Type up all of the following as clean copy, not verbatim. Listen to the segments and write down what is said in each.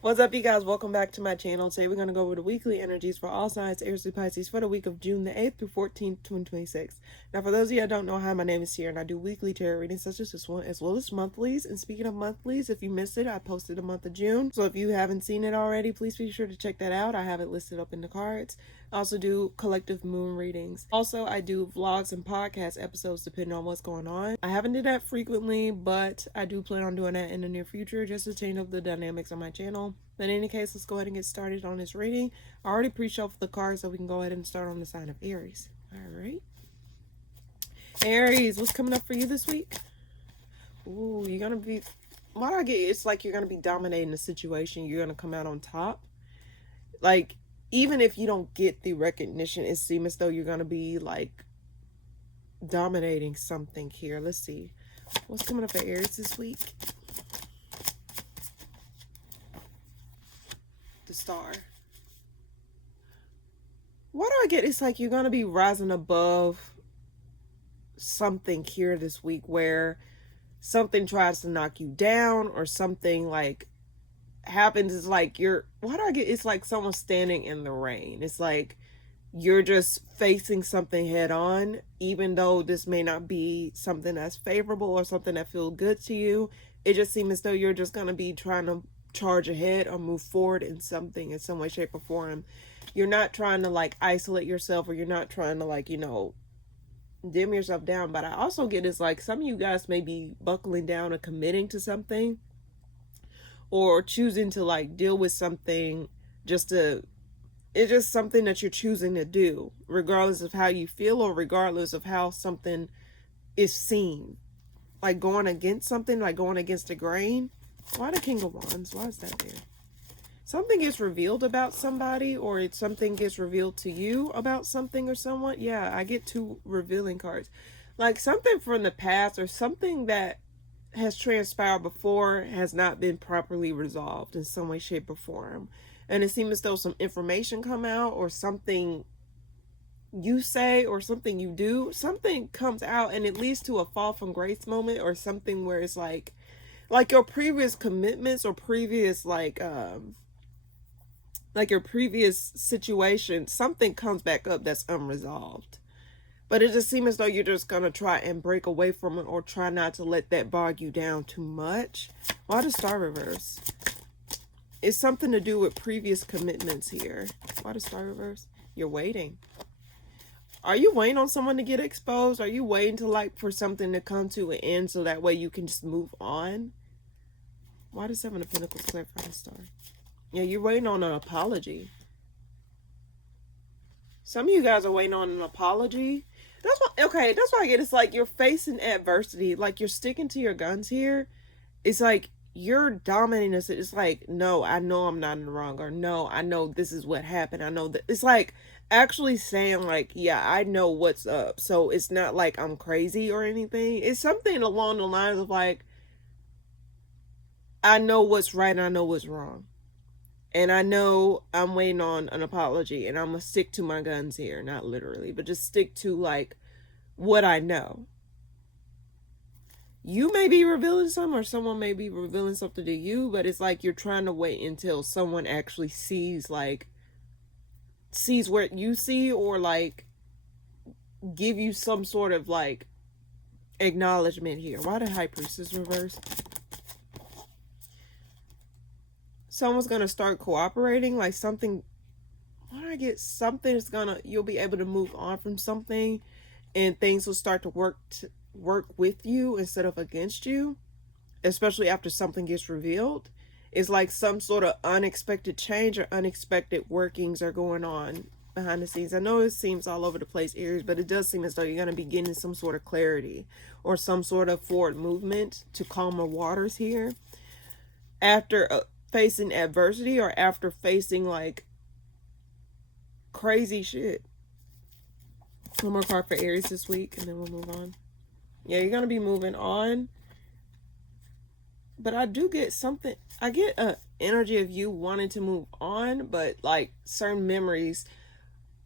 What's up, you guys? Welcome back to my channel. Today we're going to go over the weekly energies for all signs, Aries through Pisces, for the week of June the 8th through 14th, 2026. Now, for those of you that don't know, hi, my name is Sierra, and I do weekly tarot readings such as this one, as well as monthlies. And speaking of monthlies, if you missed it, I posted the month of June. So if you haven't seen it already, please be sure to check that out. I have it listed up in the cards. I also do collective moon readings. Also, I do vlogs and podcast episodes depending on what's going on. I haven't did that frequently, but I do plan on doing that in the near future just to change up the dynamics on my channel. But in any case, let's go ahead and get started on this reading. I already pre-shuffled the cards, so we can go ahead and start on the sign of Aries. All right. Aries, what's coming up for you this week? Ooh, you're going to be... What I get, it's like you're going to be dominating the situation. You're going to come out on top. Like, even if you don't get the recognition, it seems as though you're going to be, like, dominating something here. Let's see. What's coming up for Aries this week? The Star. What do I get? It's like you're going to be rising above something here this week where something tries to knock you down or something like happens. It's like you're, what do I get? It's like someone standing in the rain. It's like you're just facing something head on, even though this may not be something that's favorable or something that feels good to you. It just seems as though you're just going to be trying to charge ahead or move forward in something in some way, shape, or form. You're not trying to like isolate yourself, or you're not trying to like, dim yourself down. But I also get it's like some of you guys may be buckling down or committing to something, or choosing to like deal with something just to, it's just something that you're choosing to do, regardless of how you feel or regardless of how something is seen. Like going against something, like going against the grain. Why the King of Wands? Why is that there? Something gets revealed about somebody, or something gets revealed to you about something or someone. Yeah, I get two revealing cards. Like something from the past or something that has transpired before has not been properly resolved in some way, shape, or form. And it seems as though some information come out, or something you say or something you do, something comes out and it leads to a fall from grace moment, or something where it's like your previous commitments or previous like your previous situation, something comes back up that's unresolved. But it just seems as though you're just going to try and break away from it, or try not to let that bog you down too much. Why the Star reverse? It's something to do with previous commitments here. Why the Star reverse? You're waiting. Are you waiting on someone to get exposed? Are you waiting to like for something to come to an end so that way you can just move on? Why does Seven of Pentacles clarify the Star? Yeah, you're waiting on an apology. Some of you guys are waiting on an apology. That's what, okay, that's why I get. It's like you're facing adversity. Like you're sticking to your guns here. It's like you're dominating this. It's like, no, I know I'm not in the wrong. Or no, I know this is what happened. I know that. It's like actually saying like, yeah, I know what's up. So it's not like I'm crazy or anything. It's something along the lines of like, I know what's right and I know what's wrong. And I know I'm waiting on an apology, and I'm going to stick to my guns here. Not literally, but just stick to like what I know. You may be revealing something, or someone may be revealing something to you, but it's like you're trying to wait until someone actually sees what you see, or like give you some sort of like acknowledgement here. Why the High Priestess reverse? Someone's going to start cooperating, like something, when I get something is gonna, you'll be able to move on from something, and things will start to work with you instead of against you, especially after something gets revealed. It's like some sort of unexpected change or unexpected workings are going on behind the scenes. I know it seems all over the place, Aries, but it does seem as though you're going to be getting some sort of clarity or some sort of forward movement to calmer waters here after facing adversity, or after facing like crazy shit. One more card for Aries this week, and then we'll move on. Yeah, you're going to be moving on. But I do get something. I get a energy of you wanting to move on, but like certain memories,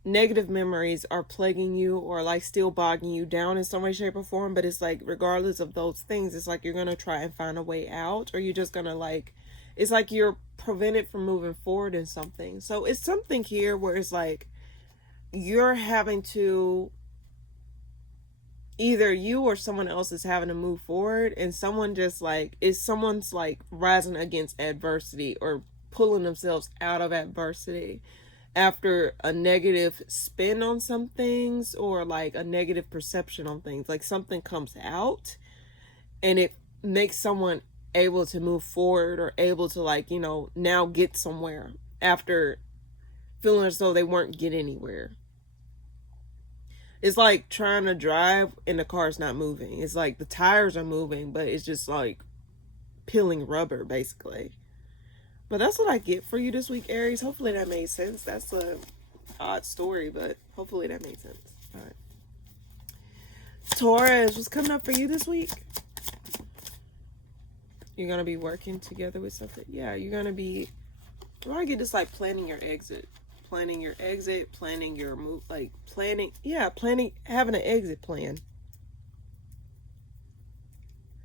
negative memories are plaguing you, or like still bogging you down in some way, shape, or form. But it's like regardless of those things, it's like you're going to try and find a way out, or you're just going to like it's like you're prevented from moving forward in something. So it's something here where it's like you're having to, either you or someone else is having to move forward, and someone just like, is someone's like rising against adversity or pulling themselves out of adversity after a negative spin on some things, or like a negative perception on things. Like something comes out and it makes someone able to move forward, or able to, like, you know, now get somewhere after feeling as though they weren't get anywhere. It's like trying to drive and the car's not moving. It's like the tires are moving, but it's just like peeling rubber, basically. But that's what I get for you this week, Aries. Hopefully that made sense. That's a odd story, but hopefully that made sense. All right. Taurus, what's coming up for you this week? You're going to be working together with something. Yeah, you're going to be, I get this, like planning your exit. Planning your exit, planning your move, like planning, having an exit plan.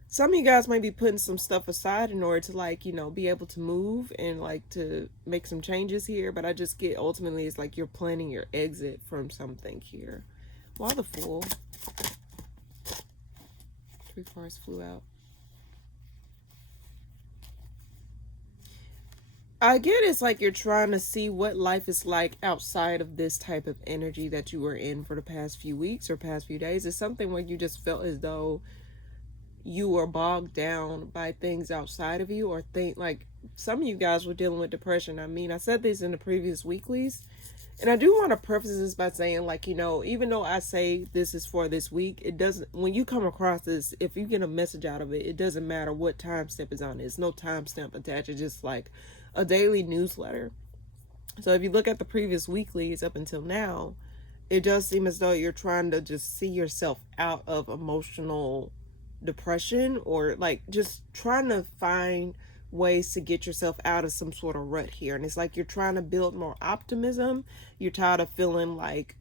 Some of you guys might be putting some stuff aside in order to, like, you know, be able to move and like to make some changes here. But I just get, ultimately, it's like you're planning your exit from something here. Why the Fool? 3 cards flew out. I get it's like you're trying to see what life is like outside of this type of energy that you were in for the past few weeks or past few days. It's something where you just felt as though you were bogged down by things outside of you, or think like some of you guys were dealing with depression. I mean, I said this in the previous weeklies, and I do want to preface this by saying, like, you know, even though I say this is for this week, it doesn't, when you come across this, if you get a message out of it, it doesn't matter what timestamp is on it. There's no timestamp attached. It's just like a daily newsletter. So if you look at the previous weeklies up until now, it does seem as though you're trying to just see yourself out of emotional depression, or like just trying to find ways to get yourself out of some sort of rut here. And it's like you're trying to build more optimism. You're tired of feeling like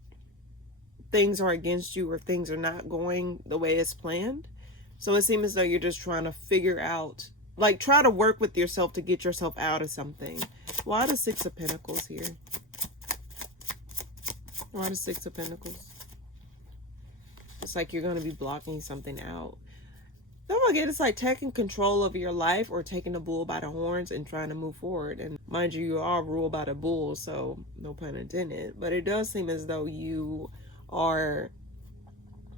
things are against you, or things are not going the way it's planned. So it seems as though you're just trying to figure out, like, try to work with yourself to get yourself out of something. Why the 6 of Pentacles here? Why the 6 of Pentacles? It's like you're going to be blocking something out. Don't forget, it's like taking control of your life, or taking the bull by the horns and trying to move forward. And mind you, you are ruled by the bull, so no pun intended. But it does seem as though you are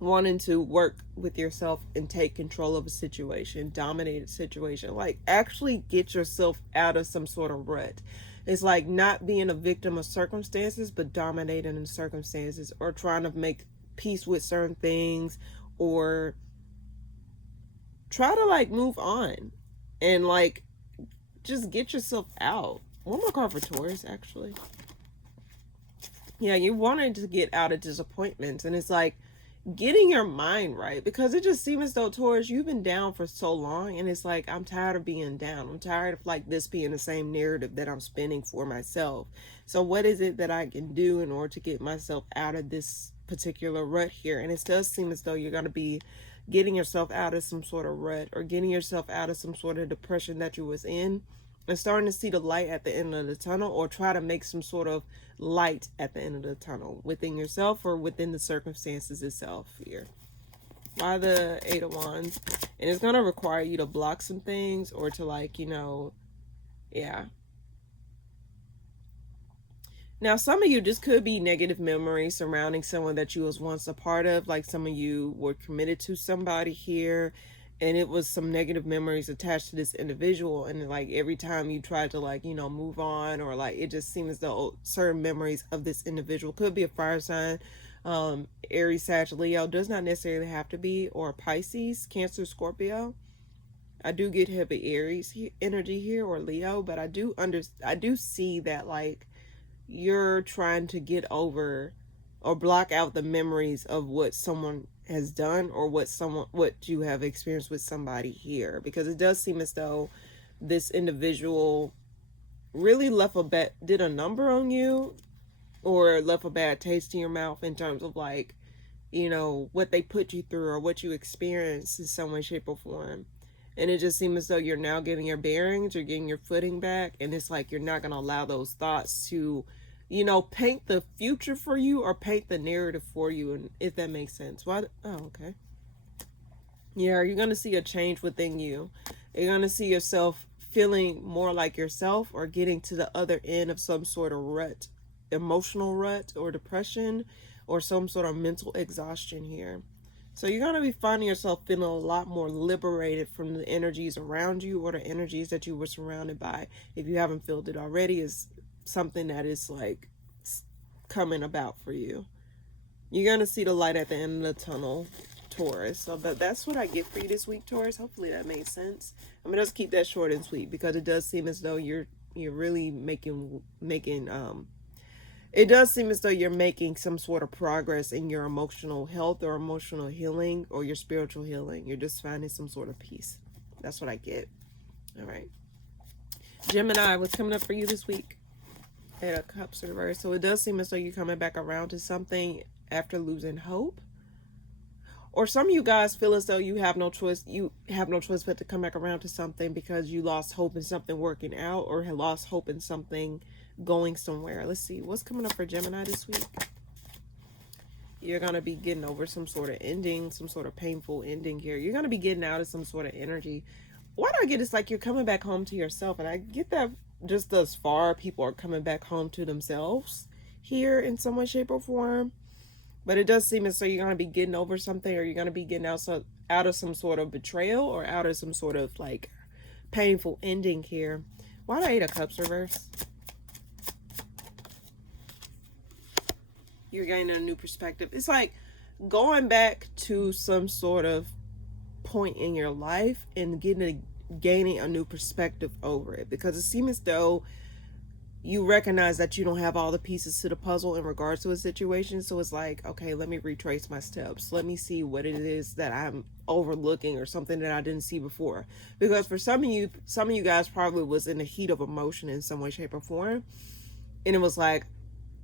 wanting to work with yourself and take control of a situation, dominate a situation, like actually get yourself out of some sort of rut. It's like not being a victim of circumstances, but dominating the circumstances, or trying to make peace with certain things, or try to like move on and like just get yourself out. One more card for Taurus, actually. Yeah, you wanted to get out of disappointments, and it's like getting your mind right, because it just seems as though, Taurus, you've been down for so long, and it's like, I'm tired of being down. I'm tired of like this being the same narrative that I'm spinning for myself. So what is it that I can do in order to get myself out of this particular rut here? And it does seem as though you're going to be getting yourself out of some sort of rut, or getting yourself out of some sort of depression that you was in, and starting to see the light at the end of the tunnel, or try to make some sort of light at the end of the tunnel within yourself or within the circumstances itself here. Why the 8 of Wands? And it's going to require you to block some things, or to, like, you know, yeah. Now, some of you, this could be negative memories surrounding someone that you was once a part of. Like some of you were committed to somebody here, and it was some negative memories attached to this individual. And like every time you tried to, like, you know, move on, or like it just seems as though certain memories of this individual, could be a fire sign, Aries, Sag, Leo, does not necessarily have to be, or Pisces, Cancer, Scorpio. I do get heavy Aries energy here, or Leo, but I do see that like you're trying to get over or block out the memories of what someone has done, or what you have experienced with somebody here, because it does seem as though this individual really did a number on you, or left a bad taste in your mouth in terms of, like, you know, what they put you through, or what you experienced in some way, shape, or form. And it just seems as though you're now getting your bearings, you're getting your footing back, and it's like you're not going to allow those thoughts to, you know, paint the future for you or paint the narrative for you, and if that makes sense. What? Oh, okay. Yeah, you're going to see a change within you. You're going to see yourself feeling more like yourself or getting to the other end of some sort of rut, emotional rut or depression or some sort of mental exhaustion here. So you're going to be finding yourself feeling a lot more liberated from the energies around you or the energies that you were surrounded by. If you haven't felt it already, is something that is like coming about for you. You're going to see the light at the end of the tunnel, Taurus. So that's what I get for you this week, Taurus. Hopefully that made sense. I'm gonna just keep that short and sweet because it does seem as though you're really making it does seem as though you're making some sort of progress in your emotional health or emotional healing or your spiritual healing. You're just finding some sort of peace. That's what I get. All right, Gemini, what's coming up for you this week? Eight of Cups reverse. So it does seem as though you're coming back around to something after losing hope. Or some of you guys feel as though you have no choice. You have no choice but to come back around to something because you lost hope in something working out or had lost hope in something going somewhere. Let's see. What's coming up for Gemini this week? You're going to be getting over some sort of ending, some sort of painful ending here. You're going to be getting out of some sort of energy. What I get is like you're coming back home to yourself. And I get that just thus far, people are coming back home to themselves here in some way, shape, or form. But it does seem as though you're going to be getting over something or you're going to be getting out of some sort of betrayal or out of some sort of like painful ending here. Why the Eight of Cups reverse? You're gaining a new perspective. It's like going back to some sort of point in your life and gaining a new perspective over it. Because it seems as though you recognize that you don't have all the pieces to the puzzle in regards to a situation. So it's like, okay, let me retrace my steps. Let me see what it is that I'm overlooking or something that I didn't see before. Because for some of you guys probably was in the heat of emotion in some way, shape, or form. And it was like,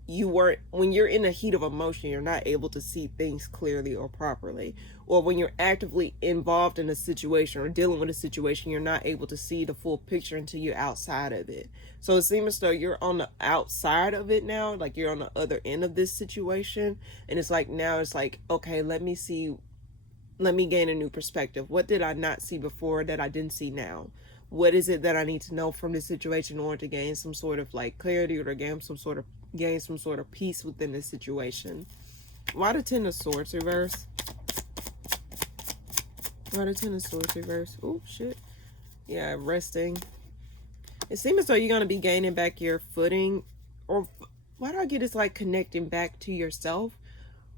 when you're in the heat of emotion, you're not able to see things clearly or properly. Or when you're actively involved in a situation or dealing with a situation, you're not able to see the full picture until you're outside of it. So it seems as though you're on the outside of it now, like you're on the other end of this situation. And it's like, now it's like, okay, let me gain a new perspective. What did I not see before that I didn't see now? What is it that I need to know from this situation in order to gain some sort of like clarity or to gain some sort of peace within this situation? Why the Ten of Swords reverse? Why the Ten of Swords reverse? Oh, shit. Yeah, resting. It seems as though you're going to be gaining back your footing. Or why do I get it's like connecting back to yourself?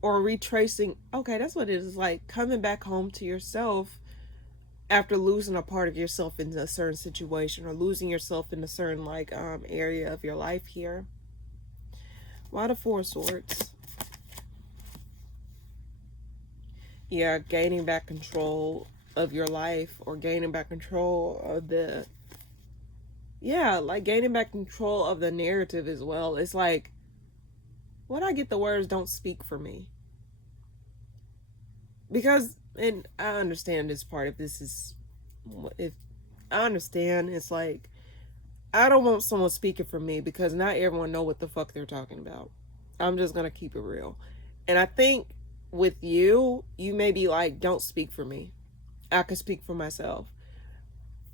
Or retracing. Okay, that's what it is. Like coming back home to yourself after losing a part of yourself in a certain situation or losing yourself in a certain like area of your life here. Why the Four of Swords? Yeah, gaining back control of your life or gaining back control of gaining back control of the narrative as well. It's like, when I get the words don't speak for me. Because, and I understand this part, if I understand, it's like, I don't want someone speaking for me because not everyone know what the fuck they're talking about. I'm just going to keep it real. And I think with you may be like, don't speak for me. I can speak for myself.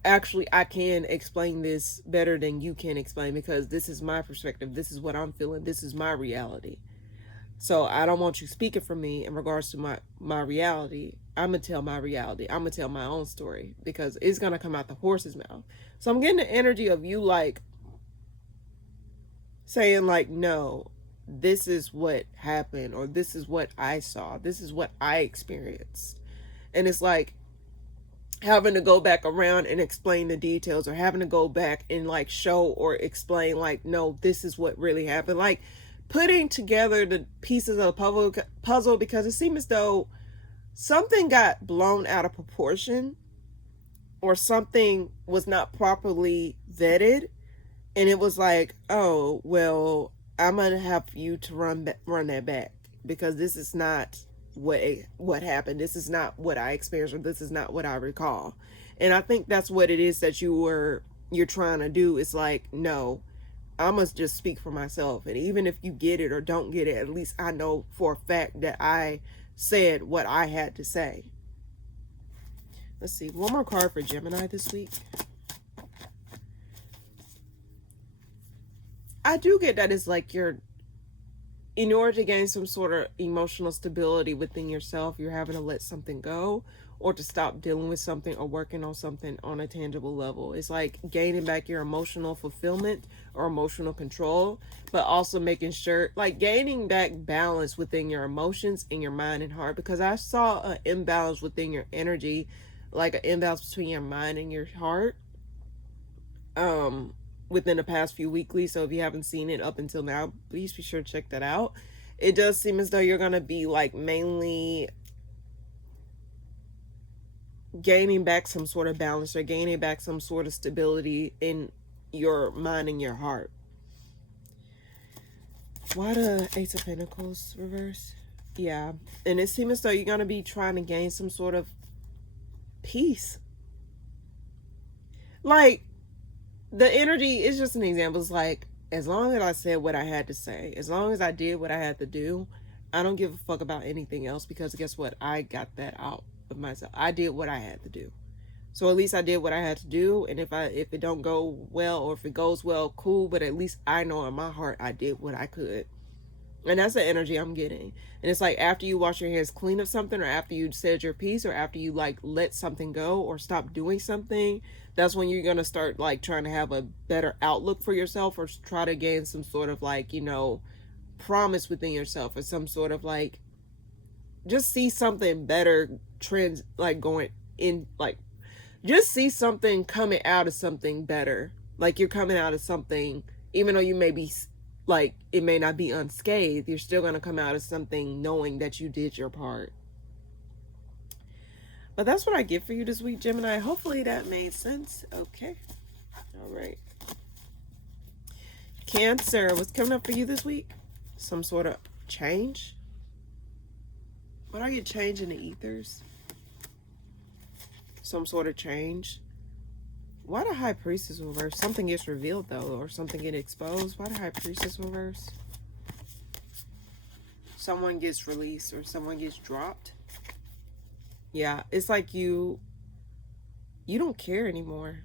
Actually, I can explain this better than you can explain because this is my perspective. This is what I'm feeling. This is my reality. So I don't want you speaking for me in regards to my reality. I'm going to tell my reality. I'm going to tell my own story because it's going to come out the horse's mouth. So I'm getting the energy of you like saying like, no, this is what happened or this is what I saw. This is what I experienced. And it's like having to go back around and explain the details or having to go back and like show or explain like, no, this is what really happened. Like putting together the pieces of the puzzle because it seemed as though something got blown out of proportion or something was not properly vetted. And it was like, oh, well, I'm going to have you to run that back because this is not what happened. This is not what I experienced, or this is not what I recall. And I think that's what it is that you're trying to do. It's like, no, I must just speak for myself. And even if you get it or don't get it, at least I know for a fact that I said what I had to say. Let's see, one more card for Gemini this week. I do get that it's like in order to gain some sort of emotional stability within yourself, you're having to let something go, or to stop dealing with something or working on something on a tangible level. It's like gaining back your emotional fulfillment or emotional control, but also making sure, like gaining back balance within your emotions in your mind and heart. Because I saw an imbalance within your energy, like an imbalance between your mind and your heart. Within the past few weeklies. So if you haven't seen it up until now, please be sure to check that out. It does seem as though you're going to be like mainly gaining back some sort of balance, or gaining back some sort of stability in your mind and your heart. Why the Ace of Pentacles reverse? Yeah, and it seems as though you're going to be trying to gain some sort of peace. Like, the energy is just an example. It's like, as long as I said what I had to say, as long as I did what I had to do, I don't give a fuck about anything else, because guess what? I got that out of myself. I did what I had to do. So at least I did what I had to do. And if it don't go well, or if it goes well, cool. But at least I know in my heart I did what I could. And that's the energy I'm getting. And it's like, after you wash your hands clean of something, or after you said your piece, or after you like let something go or stop doing something, that's when you're going to start like trying to have a better outlook for yourself, or try to gain some sort of like, promise within yourself, or some sort of like, just see something better trends, like going in, like just see something coming out of something better. Like you're coming out of something, even though you may be like, it may not be unscathed, you're still going to come out of something knowing that you did your part. But that's what I get for you this week, Gemini. Hopefully that made sense. Okay. All right. Cancer, what's coming up for you this week? Some sort of change? What I get, change in the ethers? Some sort of change? Why the High Priestess reverse? Something gets revealed though, or something get exposed. Why the High Priestess reverse? Someone gets released, or someone gets dropped. Yeah, it's like you don't care anymore.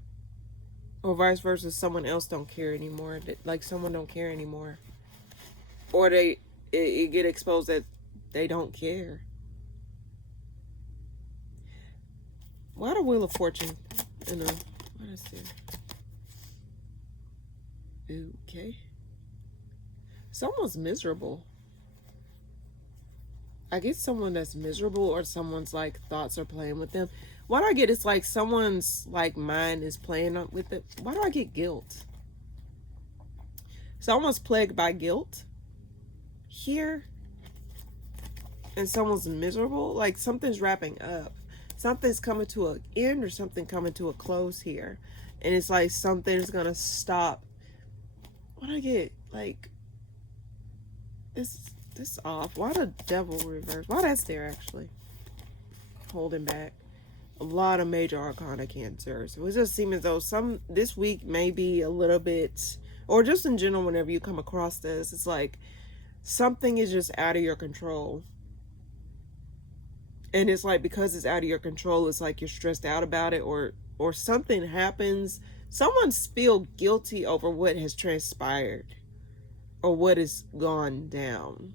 Or vice versa, someone else don't care anymore. Like someone don't care anymore. Or it get exposed that they don't care. Why the Wheel of Fortune? What is this? Okay. Someone's miserable. I get someone that's miserable, or someone's like thoughts are playing with them. Why do I get, it's like someone's like mind is playing with it? Why do I get guilt? Someone's plagued by guilt here, and someone's miserable. Like something's wrapping up. Something's coming to an end, or something coming to a close here. And it's like something's gonna stop. What do I get? Like, this off. Why the Devil reverse? Why that's there actually? Holding back. A lot of major arcana, Cancer. So it just seems as though this week may be a little bit, or just in general, whenever you come across this, it's like something is just out of your control. And it's like, because it's out of your control, it's like you're stressed out about it, or something happens. Someone's feel guilty over what has transpired, or what has gone down.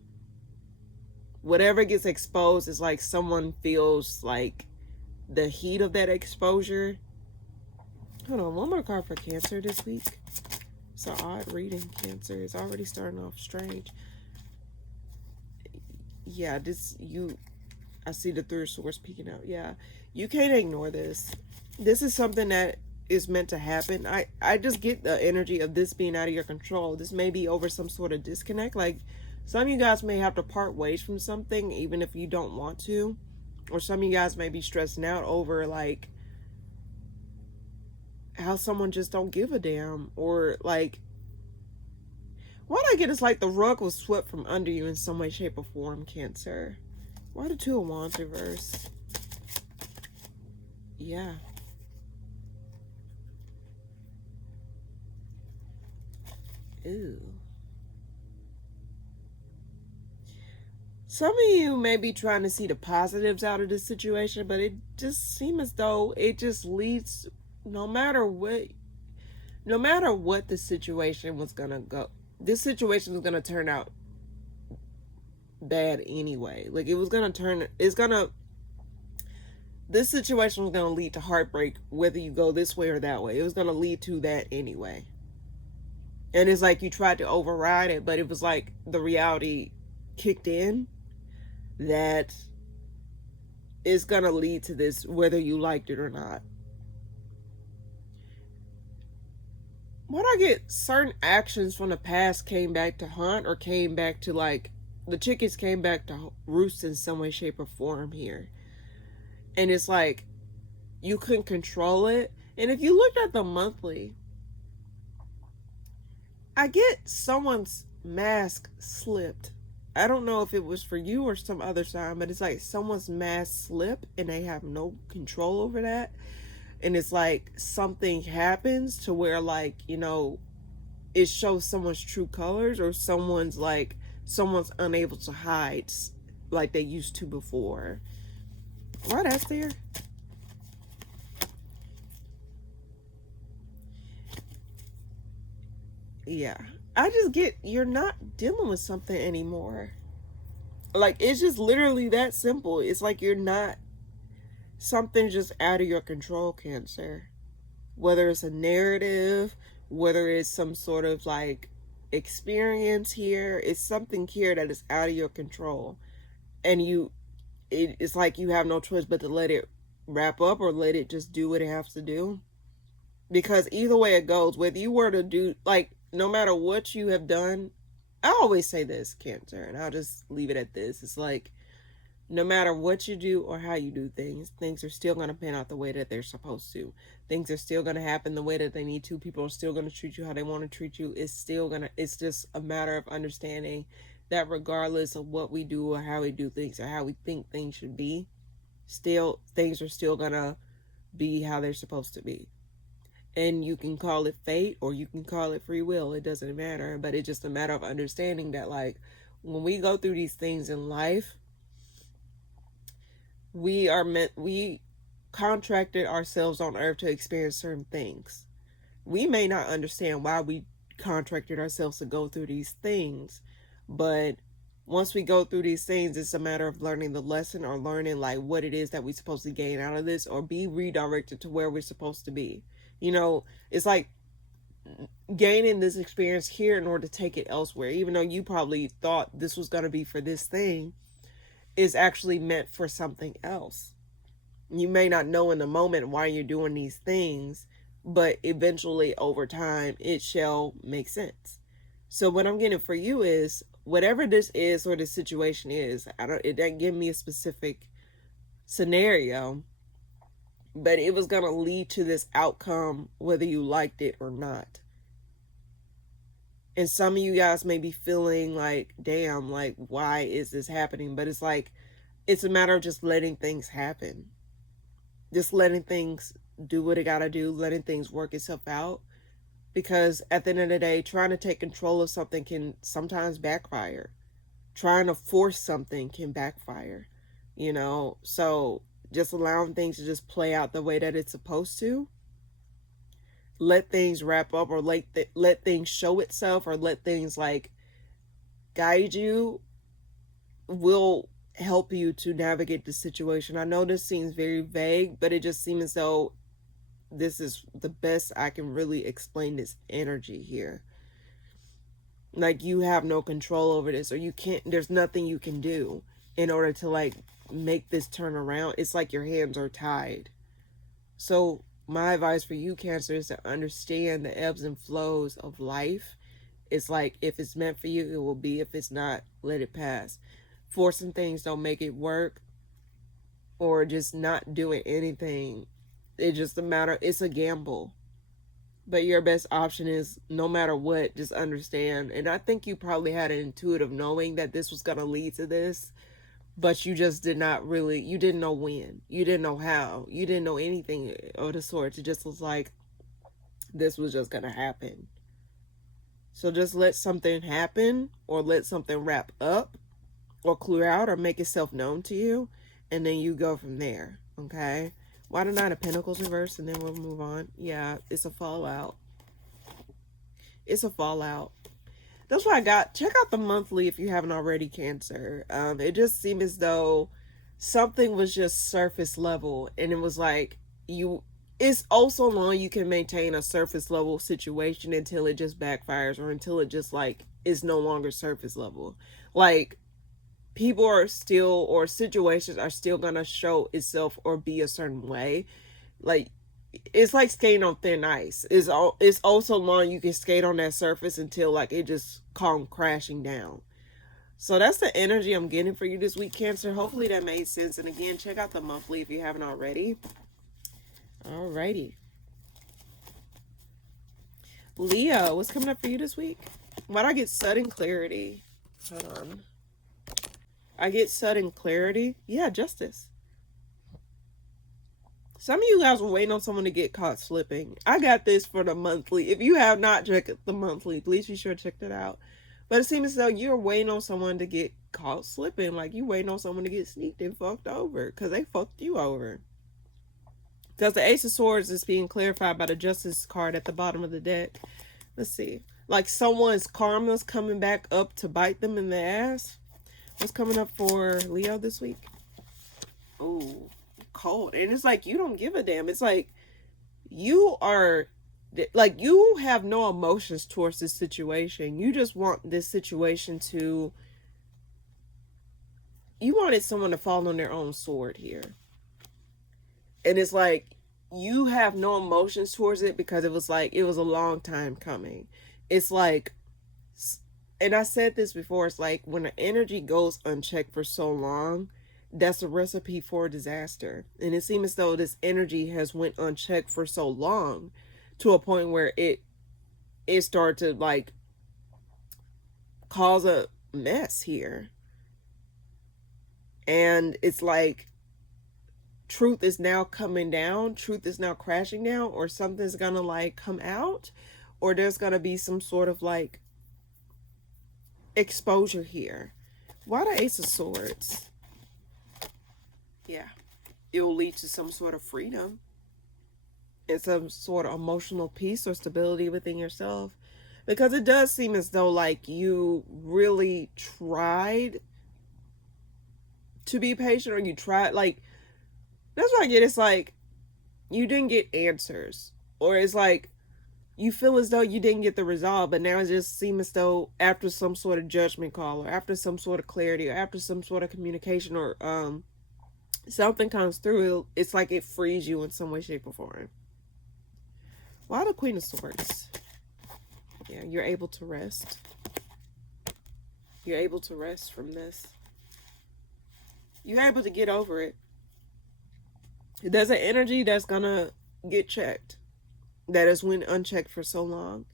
Whatever gets exposed is like someone feels like the heat of that exposure. Hold on, one more card for Cancer this week. It's an odd reading, Cancer. It's already starting off strange. Yeah, I see the Three of Swords peeking out. Yeah, you can't ignore this. This is something that is meant to happen. I just get the energy of this being out of your control. This may be over some sort of disconnect. Like, some of you guys may have to part ways from something, even if you don't want to. Or some of you guys may be stressing out over, like, how someone just don't give a damn. Or, like, what I get is like the rug was swept from under you in some way, shape, or form, Cancer. Why the Two of Wands reverse? Yeah. Ew. Some of you may be trying to see the positives out of this situation, but it just seems as though it just leads, no matter what the situation was gonna go, this situation was gonna turn out bad anyway. Like, it was gonna this situation was gonna lead to heartbreak, whether you go this way or that way. It was gonna lead to that anyway. And it's like you tried to override it, but it was like the reality kicked in that is gonna lead to this, whether you liked it or not. What I get, certain actions from the past came back to haunt, or came back to, like, the chickens came back to roost in some way, shape, or form here. And it's like you couldn't control it. And if you looked at the monthly, I get someone's mask slipped. I don't know if it was for you or some other sign, but it's like someone's mask slipped and they have no control over that. And it's like something happens to where, like, you know, it shows someone's true colors, or someone's unable to hide like they used to before. Why that's there? Yeah. I just get, you're not dealing with something anymore. Like, it's just literally that simple. It's like you're not, something's just out of your control, Cancer. Whether it's a narrative, whether it's some sort of like experience here, it's something here that is out of your control. And it's like you have no choice but to let it wrap up, or let it just do what it has to do. Because either way it goes, whether you were to do, like, no matter what you have done, I always say this, Cancer, and I'll just leave it at this. It's like, no matter what you do or how you do things, things are still going to pan out the way that they're supposed to. Things are still going to happen the way that they need to. People are still going to treat you how they want to treat you. It's just a matter of understanding that regardless of what we do or how we do things or how we think things should be, still, things are still going to be how they're supposed to be. And you can call it fate or you can call it free will. It doesn't matter. But it's just a matter of understanding that, like, when we go through these things in life, we contracted ourselves on earth to experience certain things. We may not understand why we contracted ourselves to go through these things, but once we go through these things, it's a matter of learning the lesson, or learning, like, what it is that we're supposed to gain out of this, or be redirected to where we're supposed to be. You know, it's like gaining this experience here in order to take it elsewhere. Even though you probably thought this was going to be for this thing, is actually meant for something else. You may not know in the moment why you're doing these things, but eventually over time it shall make sense. So what I'm getting for you is, whatever this is or this situation is, it didn't give me a specific scenario, but it was going to lead to this outcome whether you liked it or not. And some of you guys may be feeling like, damn, like, why is this happening? But it's like, it's a matter of just letting things happen. Just letting things do what it gotta do, letting things work itself out. Because at the end of the day, trying to take control of something can sometimes backfire. Trying to force something can backfire, you know? So just allowing things to just play out the way that it's supposed to. Let things wrap up, or let things show itself, or let things, like, guide you, will help you to navigate the situation. I know this seems very vague, but it just seems as though this is the best I can really explain this energy here. Like, you have no control over this, or you can't, there's nothing you can do in order to, like, make this turn around. It's like your hands are tied. So my advice for you, Cancer, is to understand the ebbs and flows of life. It's like, if it's meant for you, it will be. If it's not, let it pass. Forcing things don't make it work, or just not doing anything. It's just a matter, it's a gamble. But your best option is, no matter what, just understand. And I think you probably had an intuitive knowing that this was going to lead to this. but you just did not really, you didn't know when, you didn't know how, you didn't know anything of the sort. It just was like, this was just gonna happen. So just let something happen, or let something wrap up, or clear out, or make itself known to you, and then you go from there. Okay? Why the Nine of Pentacles reverse, and then we'll move on. Yeah, it's a fallout. It's a fallout. That's what I got. Check out the monthly if you haven't already, Cancer. It just seemed as though something was just surface level, and it was like, you, it's also long you can maintain a surface level situation until it just backfires, or until it just like is no longer surface level. Like, people are still, or situations are still gonna show itself or be a certain way. Like, it's like skating on thin ice. It's also long you can skate on that surface until like it just come crashing down. So that's the energy I'm getting for you this week, Cancer. Hopefully that made sense. And again, check out the monthly if you haven't already. Alrighty. Leo, what's coming up for you this week? Why'd I get sudden clarity? Hold on. I get sudden clarity. Yeah, justice. Some of you guys were waiting on someone to get caught slipping. I got this for the monthly. If you have not checked the monthly, please be sure to check that out. But it seems as though you're waiting on someone to get caught slipping. Like, you waiting on someone to get sneaked and fucked over. Because they fucked you over. Because the Ace of Swords is being clarified by the Justice card at the bottom of the deck. Let's see. Like, someone's karma's coming back up to bite them in the ass. What's coming up for Leo this week? Oh, cold. And it's like, you don't give a damn. It's like, you are, like, you have no emotions towards this situation. You just want this situation to, you wanted someone to fall on their own sword here. And it's like, you have no emotions towards it because it was like, it was a long time coming. It's like, and I said this before, it's like, when the energy goes unchecked for so long, that's a recipe for disaster. And it seems as though this energy has went unchecked for so long, to a point where it started to like cause a mess here. And it's like, truth is now coming down, truth is now crashing down, or something's gonna like come out, or there's gonna be some sort of like exposure here. Why the Ace of Swords? Yeah, it will lead to some sort of freedom and some sort of emotional peace or stability within yourself, because it does seem as though like you really tried to be patient, or you tried, like, that's what I get. It's like, you didn't get answers, or it's like, you feel as though you didn't get the resolve, but now it just seems as though after some sort of judgment call, or after some sort of clarity, or after some sort of communication, or something comes through, it's like it frees you in some way, shape, or form. Why the Queen of Swords? Yeah, you're able to rest. You're able to rest from this. You're able to get over it. There's an energy that's gonna get checked, that has went unchecked for so long.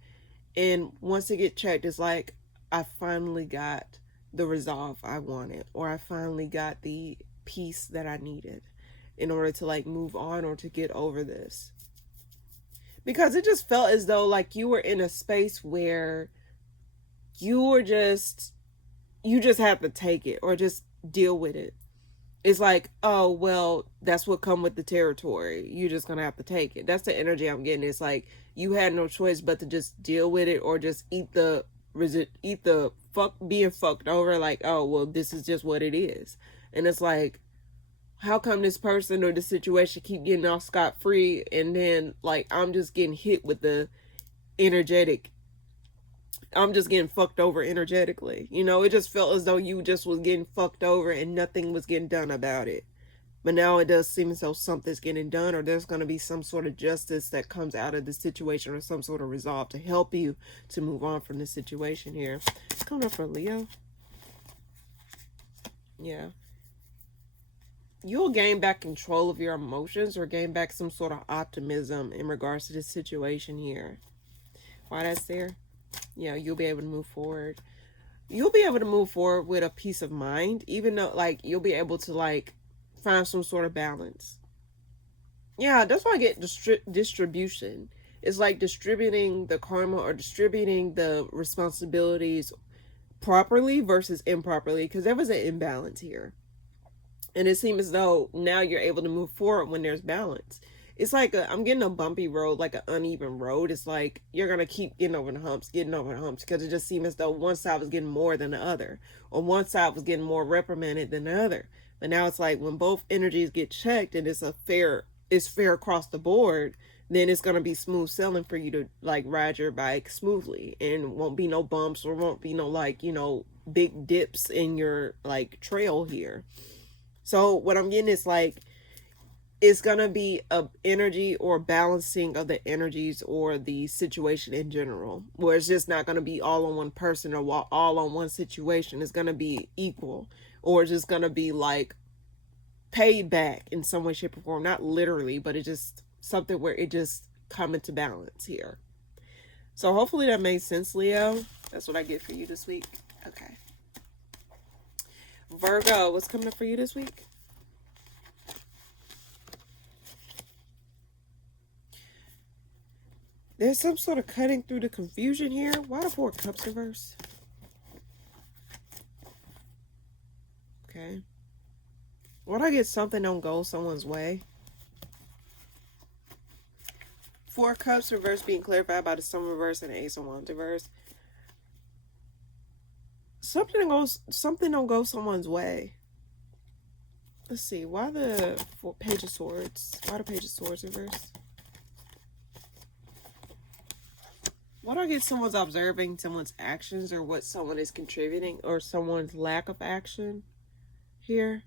And once it get checked, it's like, I finally got the resolve I wanted, or I finally got the peace that I needed in order to like move on, or to get over this. Because it just felt as though like you were in a space where you just have to take it, or just deal with it. It's like, oh, well, that's what come with the territory. You're just gonna have to take it. That's the energy I'm getting. It's like, you had no choice but to just deal with it, or just eat the being fucked over. Like, oh, well, this is just what it is. And it's like, how come this person or the situation keep getting off scot-free, and then like I'm just getting hit with the energetic, I'm just getting fucked over energetically. You know, it just felt as though you just was getting fucked over and nothing was getting done about it. But now it does seem as though something's getting done, or there's going to be some sort of justice that comes out of the situation, or some sort of resolve to help you to move on from this situation here. It's coming up for Leo. Yeah. You'll gain back control of your emotions, or gain back some sort of optimism in regards to this situation here. Why that's there? Yeah, you'll be able to move forward. you'll be able to move forward with a peace of mind, even though like you'll be able to like find some sort of balance. Yeah, that's why I get distribution. It's like distributing the karma or distributing the responsibilities properly versus improperly, because there was an imbalance here. And it seems as though now you're able to move forward when there's balance. It's like I'm getting a bumpy road, like an uneven road. It's like you're going to keep getting over the humps, because it just seems as though one side was getting more than the other, or one side was getting more reprimanded than the other. But now it's like when both energies get checked and it's fair across the board, then it's going to be smooth sailing for you to like ride your bike smoothly, and won't be no bumps, or won't be no like, big dips in your like trail here. So what I'm getting is like, it's going to be a energy or balancing of the energies or the situation in general, where it's just not going to be all on one person or all on one situation. It's going to be equal, or it's just going to be like paid back in some way, shape, or form. Not literally, but it's just something where it just come into balance here. So hopefully that made sense, Leo. That's what I get for you this week. Okay. Virgo, what's coming up for you this week? There's some sort of cutting through the confusion here. Why the Four of Cups reverse? Okay. Why do I get something don't go someone's way? Four of Cups reverse being clarified by the Sun reverse and the Ace of Wands reverse. Something don't go someone's way. Let's see. Why the Page of Swords? Why the Page of Swords reverse? Why do I get someone's observing someone's actions, or what someone is contributing, or someone's lack of action here?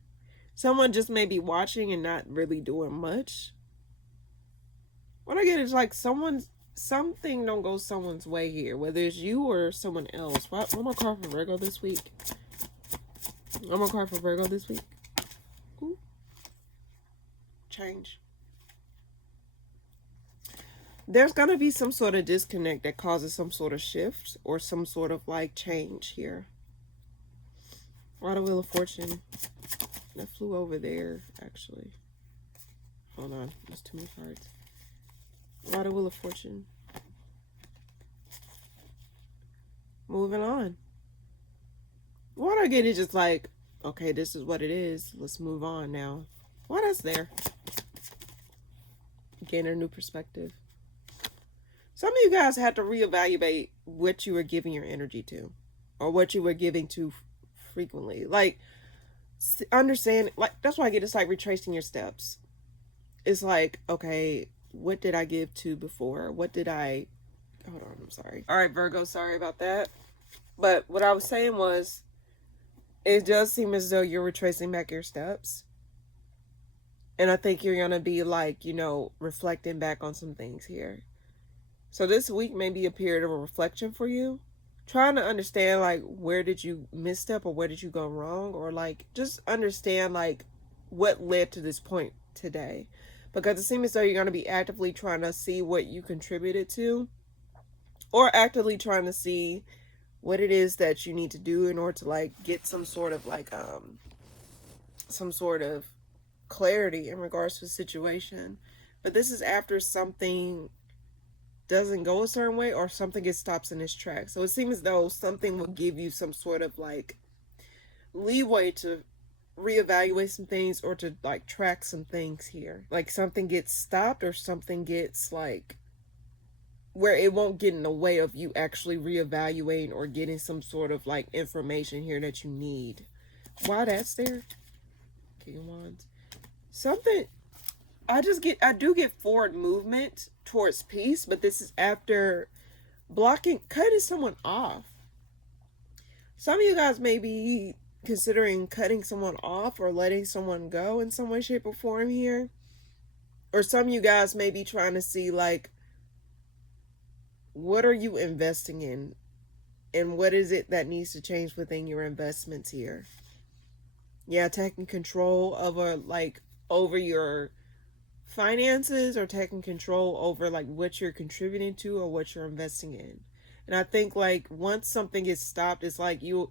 Someone just may be watching and not really doing much. What I get is like something don't go someone's way here, whether it's you or someone else. One more card for Virgo this week. One more card for Virgo this week. Ooh. Change. There's going to be some sort of disconnect that causes some sort of shift or some sort of like change here. Why the Wheel of Fortune? That flew over there, actually. Hold on. There's too many cards. Why the Wheel of Fortune? Moving on. What I get is just like, okay, this is what it is. Let's move on now. Why that's there? Gain a new perspective. Some of you guys had to reevaluate what you were giving your energy to, or what you were giving to frequently. Like, understand, like, that's why I get it's like retracing your steps. It's like, okay, what did I give to before? What did I, hold on, I'm sorry. All right, Virgo, sorry about that. But what I was saying was, it does seem as though you're retracing back your steps. And I think you're going to be like, reflecting back on some things here. So this week may be a period of a reflection for you. Trying to understand, like, where did you misstep, or where did you go wrong? Or, like, just understand, like, what led to this point today. Because it seems as though you're going to be actively trying to see what you contributed to. Or actively trying to see what it is that you need to do in order to, like, get some sort of, like, some sort of clarity in regards to the situation. But this is after something doesn't go a certain way, or something gets stops in its tracks. So it seems as though something will give you some sort of like leeway to reevaluate some things, or to like track some things here. Like something gets stopped, or something gets like where it won't get in the way of you actually reevaluating or getting some sort of like information here that you need. Why that's there? King of Wands. Something I do get forward movement towards peace, but this is after cutting someone off. Some of you guys may be considering cutting someone off or letting someone go in some way, shape, or form here. Or some of you guys may be trying to see, like, what are you investing in? And what is it that needs to change within your investments here? Yeah, taking control over your finances, or taking control over like what you're contributing to or what you're investing in. And I think like once something gets stopped, it's like you're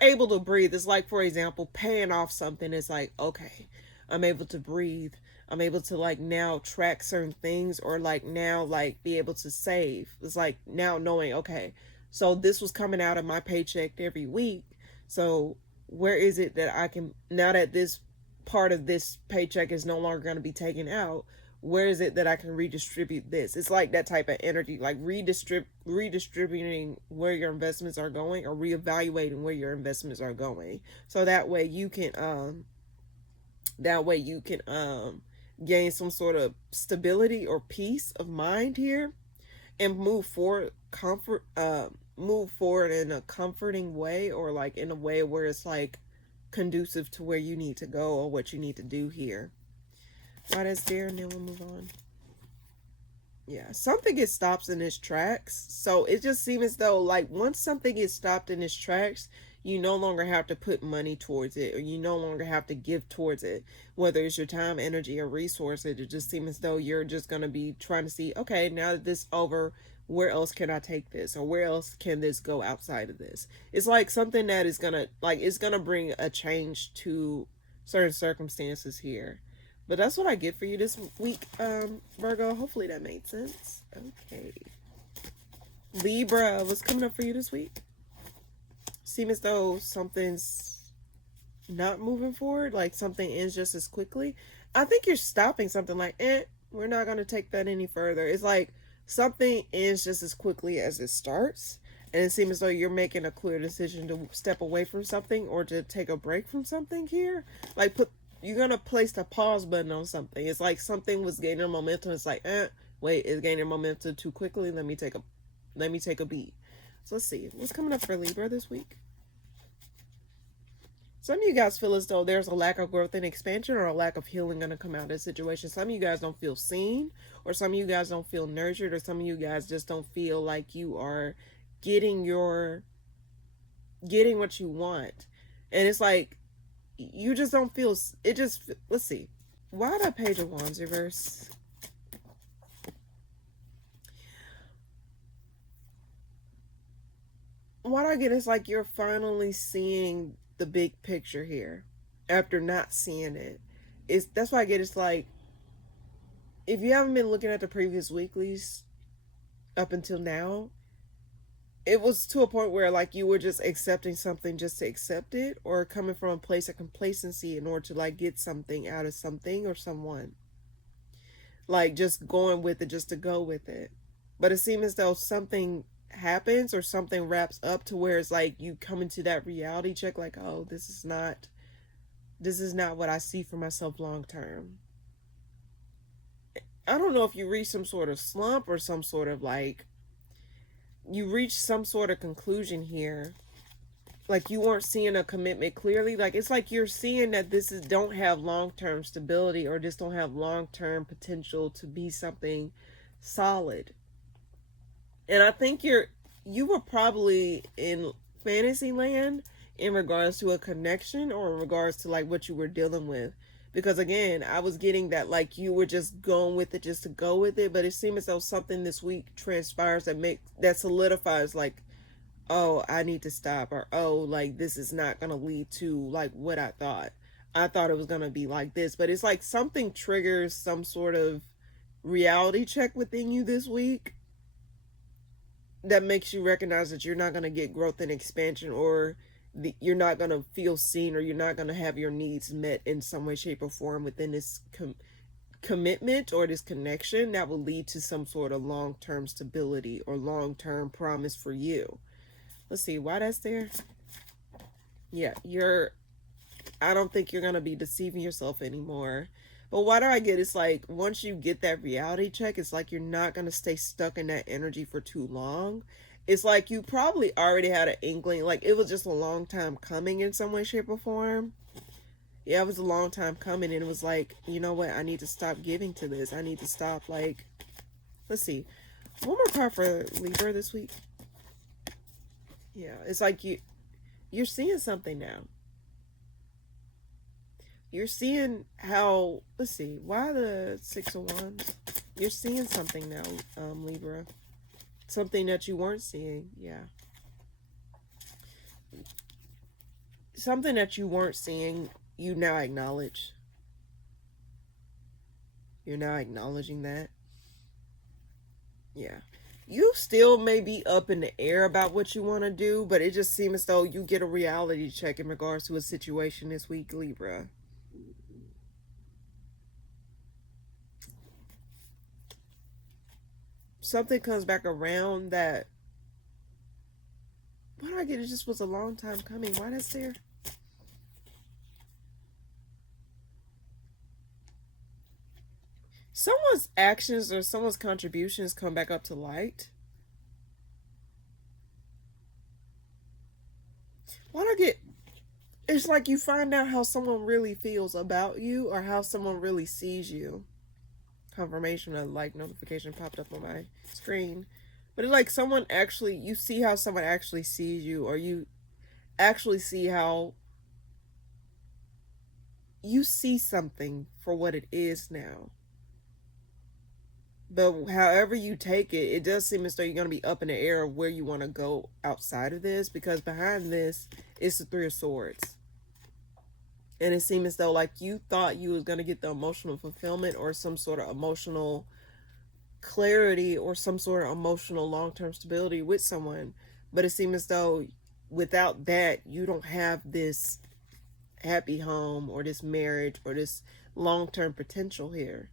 able to breathe. It's like, for example, paying off something is like, okay, I'm able to breathe. I'm able to like now track certain things, or like now like be able to save. It's like now knowing, okay, so this was coming out of my paycheck every week. So where is it that I can, now that this part of this paycheck is no longer going to be taken out, where is it that I can redistribute this? It's like that type of energy, like redistributing where your investments are going, or reevaluating where your investments are going. So that way you can gain some sort of stability or peace of mind here, and move forward in a comforting way, or like in a way where it's like conducive to where you need to go or what you need to do here. Why that's there, and then we'll move on. Yeah, something gets stopped in its tracks. So it just seems as though like once something gets stopped in its tracks, you no longer have to put money towards it, or you no longer have to give towards it, whether it's your time, energy, or resources. It just seems as though you're just going to be trying to see, okay, now that this is over, where else can I take this, or where else can this go outside of this? It's like something that is gonna, like, it's gonna bring a change to certain circumstances here. But that's what I get for you this week, Virgo. Hopefully that made sense. Okay. Libra, what's coming up for you this week? Seem as though something's not moving forward, like something ends just as quickly. I think you're stopping something like, we're not going to take that any further. It's like something ends just as quickly as it starts. And it seems as though you're making a clear decision to step away from something, or to take a break from something here. Like you're going to place the pause button on something. It's like something was gaining momentum. It's like, wait, it's gaining momentum too quickly. Let me take a beat. So let's see. What's coming up for Libra this week? Some of you guys feel as though there's a lack of growth and expansion, or a lack of healing going to come out of this situation. Some of you guys don't feel seen, or some of you guys don't feel nurtured, or some of you guys just don't feel like you are getting what you want. And it's like you just don't feel it. Just, let's see, why that Page of Wands reverse? What I get is like you're finally seeing the big picture here after not seeing it. That's why I get, it's like if you haven't been looking at the previous weeklies up until now, it was to a point where like you were just accepting something just to accept it, or coming from a place of complacency in order to like get something out of something or someone, like just going with it just to go with it. But it seems as though something happens, or something wraps up to where it's like you come into that reality check, like, oh, this is not what I see for myself long term. I don't know if you reach some sort of slump, or some sort of like you reach some sort of conclusion here, like you weren't seeing a commitment clearly. Like it's like you're seeing that don't have long-term stability, or just don't have long-term potential to be something solid. And I think you were probably in fantasy land in regards to a connection, or in regards to like what you were dealing with. Because again, I was getting that like you were just going with it just to go with it. But it seems as though something this week transpires that solidifies like, oh, I need to stop, or oh, like this is not gonna lead to like what I thought. I thought it was gonna be like this. But it's like something triggers some sort of reality check within you this week, that makes you recognize that you're not going to get growth and expansion, or you're not going to feel seen, or you're not going to have your needs met in some way, shape, or form within this commitment, or this connection that will lead to some sort of long-term stability or long-term promise for you. Let's see why that's there. Yeah, I don't think you're going to be deceiving yourself anymore. But what do I get? It's like once you get that reality check, it's like you're not going to stay stuck in that energy for too long. It's like you probably already had an inkling, like it was just a long time coming in some way, shape, or form. Yeah, it was a long time coming, and it was like, you know what? I need to stop giving to this. I need to stop, like, let's see. One more card for Libra this week. Yeah, it's like you're seeing something now. You're seeing how, let's see, why the Six of Wands? You're seeing something now, Libra. Something that you weren't seeing. Yeah. Something that you weren't seeing, you now acknowledge. You're now acknowledging that. Yeah. You still may be up in the air about what you want to do, but it just seems as though you get a reality check in regards to a situation this week, Libra. Something comes back around that. Why do I get it? Just was a long time coming. Why is there? Someone's actions or someone's contributions come back up to light. Why do I get? It's like you find out how someone really feels about you or how someone really sees you. Confirmation of like notification popped up on my screen. But it's like someone actually, you see how someone actually sees you, or you actually see how you see something for what it is now. But however you take it, it does seem as though you're going to be up in the air of where you want to go outside of this, because behind this is the Three of Swords. And it seemed as though like you thought you was going to get the emotional fulfillment or some sort of emotional clarity or some sort of emotional long-term stability with someone. But it seemed as though without that, you don't have this happy home or this marriage or this long-term potential here.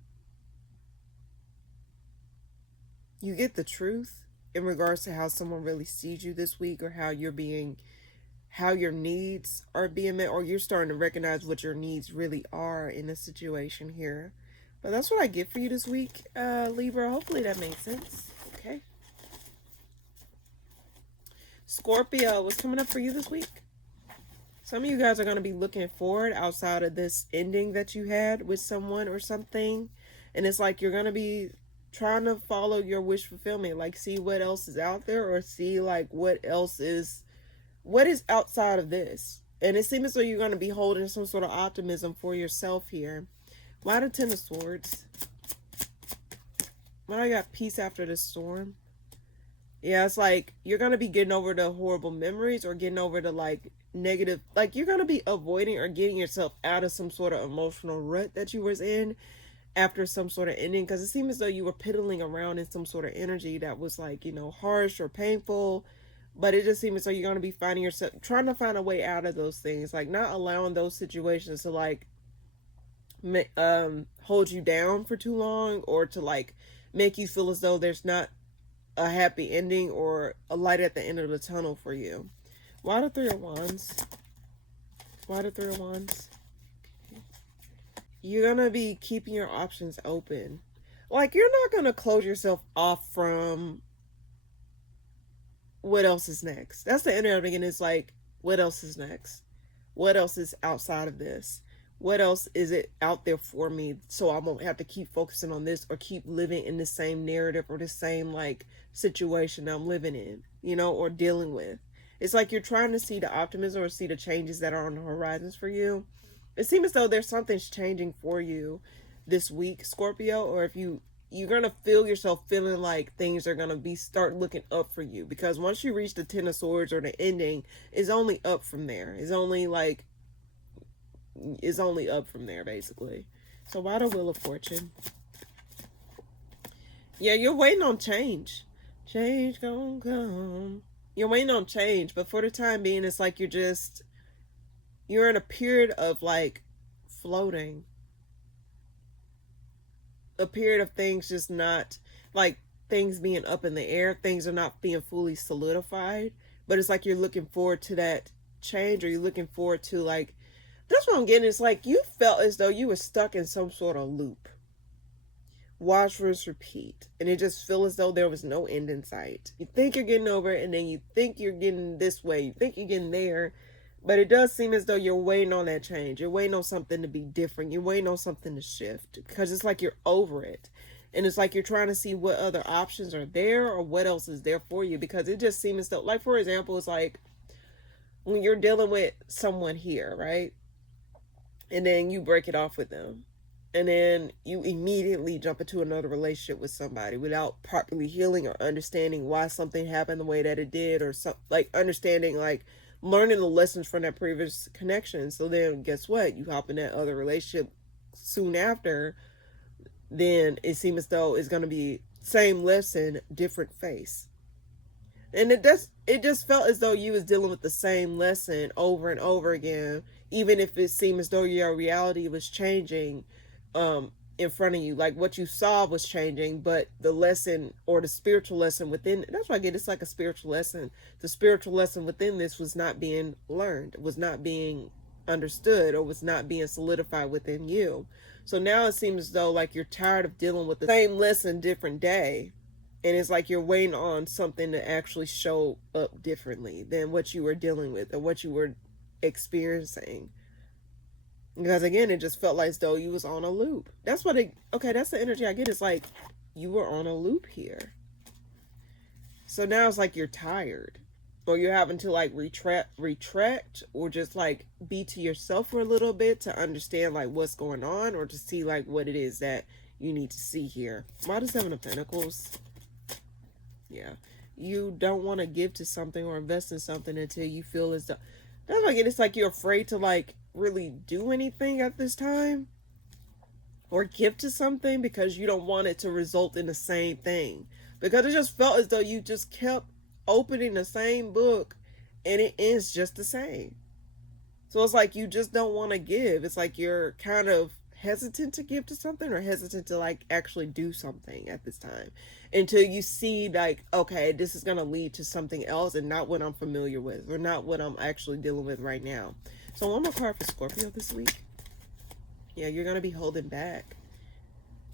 You get the truth in regards to how someone really sees you this week, or how you're being, how your needs are being met, or you're starting to recognize what your needs really are in a situation here. But that's what I get for you this week, Libra. Hopefully that makes sense. Okay. Scorpio, what's coming up for you this week? Some of you guys are going to be looking forward outside of this ending that you had with someone or something. And it's like you're going to be trying to follow your wish fulfillment, like see what else is out there, or see like what is outside of this. And it seems as though you're going to be holding some sort of optimism for yourself here. Why the Ten of Swords? Why do I got peace after the storm? Yeah, it's like you're going to be getting over the horrible memories, or getting over the like negative, like you're going to be avoiding or getting yourself out of some sort of emotional rut that you was in after some sort of ending, because it seemed as though you were piddling around in some sort of energy that was like, you know, harsh or painful. But it just seems as though you're going to be finding yourself trying to find a way out of those things, like not allowing those situations to like hold you down for too long, or to like make you feel as though there's not a happy ending or a light at the end of the tunnel for you. Why the Three of Wands? Why the Three of Wands? You're going to be keeping your options open. Like, you're not going to close yourself off from what else is next. That's the energy again. It's like, what else is next? What else is outside of this? What else is it out there for me, so I won't have to keep focusing on this or keep living in the same narrative or the same like situation I'm living in, you know, or dealing with. It's like you're trying to see the optimism or see the changes that are on the horizons for you. It seems as though there's something's changing for you this week, Scorpio, or if you're going to feel yourself feeling like things are going to be start looking up for you, because once you reach the Ten of Swords or the ending, it's only up from there. It's only up from there, basically. So why the Wheel of Fortune? Yeah, you're waiting on change. Change gonna come. You're waiting on change, but for the time being, it's like you're in a period of like floating. A period of things just not, like things being up in the air, things are not being fully solidified, but it's like you're looking forward to that change, or you're looking forward to like, that's what I'm getting. It's like you felt as though you were stuck in some sort of loop. Watch, versus repeat. And it just feels as though there was no end in sight. You think you're getting over it, and then you think you're getting this way. You think you're getting there. But it does seem as though you're waiting on that change. You're waiting on something to be different. You're waiting on something to shift. Because it's like you're over it. And it's like you're trying to see what other options are there, or what else is there for you. Because it just seems as though, like for example, it's like when you're dealing with someone here, right? And then you break it off with them. and then you immediately jump into another relationship with somebody without properly healing or understanding why something happened the way that it did, or some like understanding, like learning the lessons from that previous connection. So then guess what, you hop in that other relationship soon after, then it seems as though it's going to be same lesson, different face. And it just felt as though you was dealing with the same lesson over and over again, even if it seemed as though your reality was changing in front of you. Like what you saw was changing, but the lesson or the spiritual lesson within, that's why I get it's like a spiritual lesson. The spiritual lesson within this was not being learned, was not being understood, or was not being solidified within you. So now it seems as though like you're tired of dealing with the same lesson different day, and it's like you're waiting on something to actually show up differently than what you were dealing with or what you were experiencing. Because again, it just felt like as though you was on a loop. That's what it, okay, that's the energy I get. It's like you were on a loop here. So now it's like you're tired, or you're having to like retract, or just like be to yourself for a little bit to understand like what's going on, or to see like what it is that you need to see here. Why does Seven of Pentacles? Yeah, you don't want to give to something or invest in something until you feel as though, that's like it's like you're afraid to like really do anything at this time, or give to something because you don't want it to result in the same thing, because it just felt as though you just kept opening the same book and it ends just the same. So it's like you just don't want to give. It's like you're kind of hesitant to give to something, or hesitant to like actually do something at this time, until you see like, okay, this is going to lead to something else and not what I'm familiar with, or not what I'm actually dealing with right now. So one more card for Scorpio this week. Yeah, you're going to be holding back.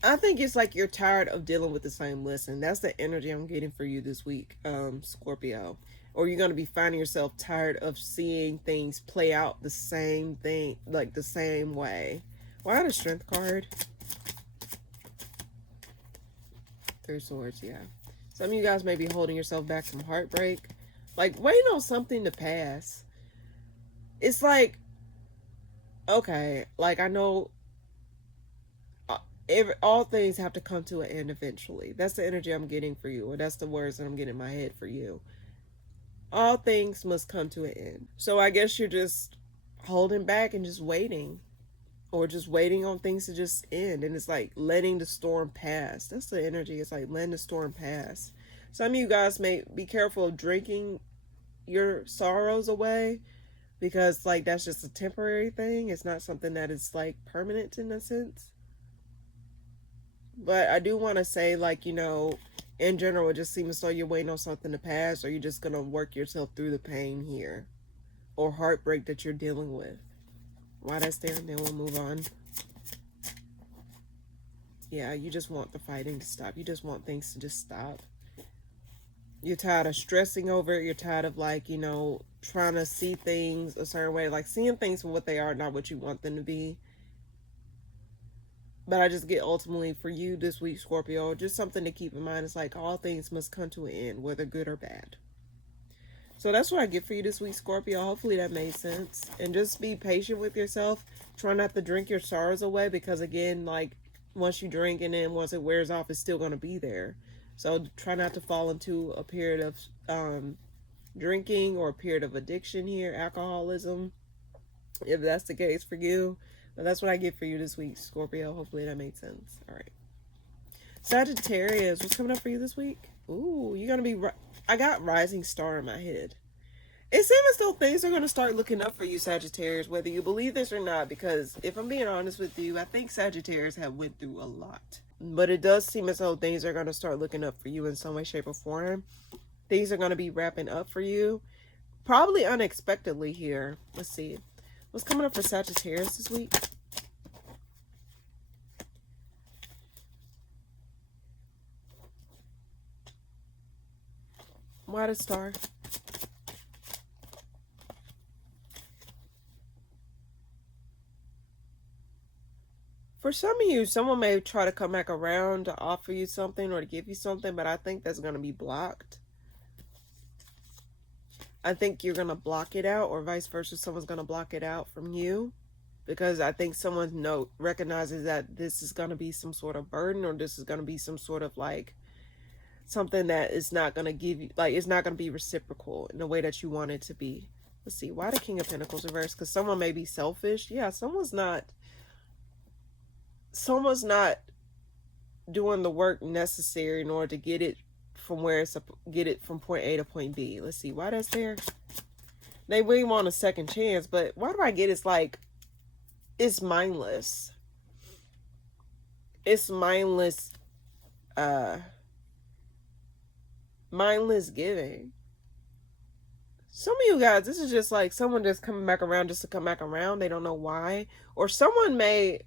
I think it's like you're tired of dealing with the same lesson. That's the energy I'm getting for you this week, Scorpio. Or you're going to be finding yourself tired of seeing things play out the same thing, like the same way. Why the Strength card? Three of Swords, yeah. Some of you guys may be holding yourself back from heartbreak. Like, waiting on something to pass. It's like, okay, like I know all things have to come to an end eventually. That's the energy I'm getting for you, or that's the words that I'm getting in my head for you. All things must come to an end. So I guess you're just holding back and just waiting, or just waiting on things to just end. And it's like letting the storm pass. That's the energy. It's like letting the storm pass. Some of you guys may be careful of drinking your sorrows away, because like that's just a temporary thing. It's not something that is like permanent in a sense. But I do want to say, like, you know, in general, it just seems as though you're waiting on something to pass, or you're just going to work yourself through the pain here, or heartbreak that you're dealing with. Why that's there, and then we'll move on. Yeah, you just want the fighting to stop. You just want things to just stop. You're tired of stressing over it. You're tired of, like, you know, trying to see things a certain way, like seeing things for what they are, not what you want them to be. But I just get ultimately for you this week, Scorpio, just something to keep in mind. It's like all things must come to an end, whether good or bad. So that's what I get for you this week, Scorpio. Hopefully that made sense. And just be patient with yourself. Try not to drink your sorrows away, because again, like once you drink and then once it wears off, it's still going to be there. So try not to fall into a period of drinking, or a period of addiction here, alcoholism, if that's the case for you. But that's what I get for you this week, Scorpio. Hopefully that made sense. All right. Sagittarius, what's coming up for you this week? Ooh, you're going to be... I got Rising Star in my head. It seems as though things are going to start looking up for you, Sagittarius, whether you believe this or not. Because if I'm being honest with you, I think Sagittarius have went through a lot. But it does seem as though things are going to start looking up for you in some way, shape, or form. Things are going to be wrapping up for you. Probably unexpectedly here. Let's see. What's coming up for Sagittarius this week? Why the Star? For some of you, someone may try to come back around to offer you something or to give you something, but I think that's going to be blocked. I think you're going to block it out, or vice versa, someone's going to block it out from you, because I think someone recognizes that this is going to be some sort of burden, or this is going to be some sort of like something that is not going to give you, like, it's not going to be reciprocal in the way that you want it to be. Let's see, why the King of Pentacles reversed? Because someone may be selfish. Yeah, someone's not doing the work necessary in order to get it from point A to point B. Let's see why that's there. They really want a second chance, but why do I get it's like it's mindless. It's mindless mindless giving. Some of you guys, this is just like someone just coming back around just to come back around. They don't know why. Or someone may,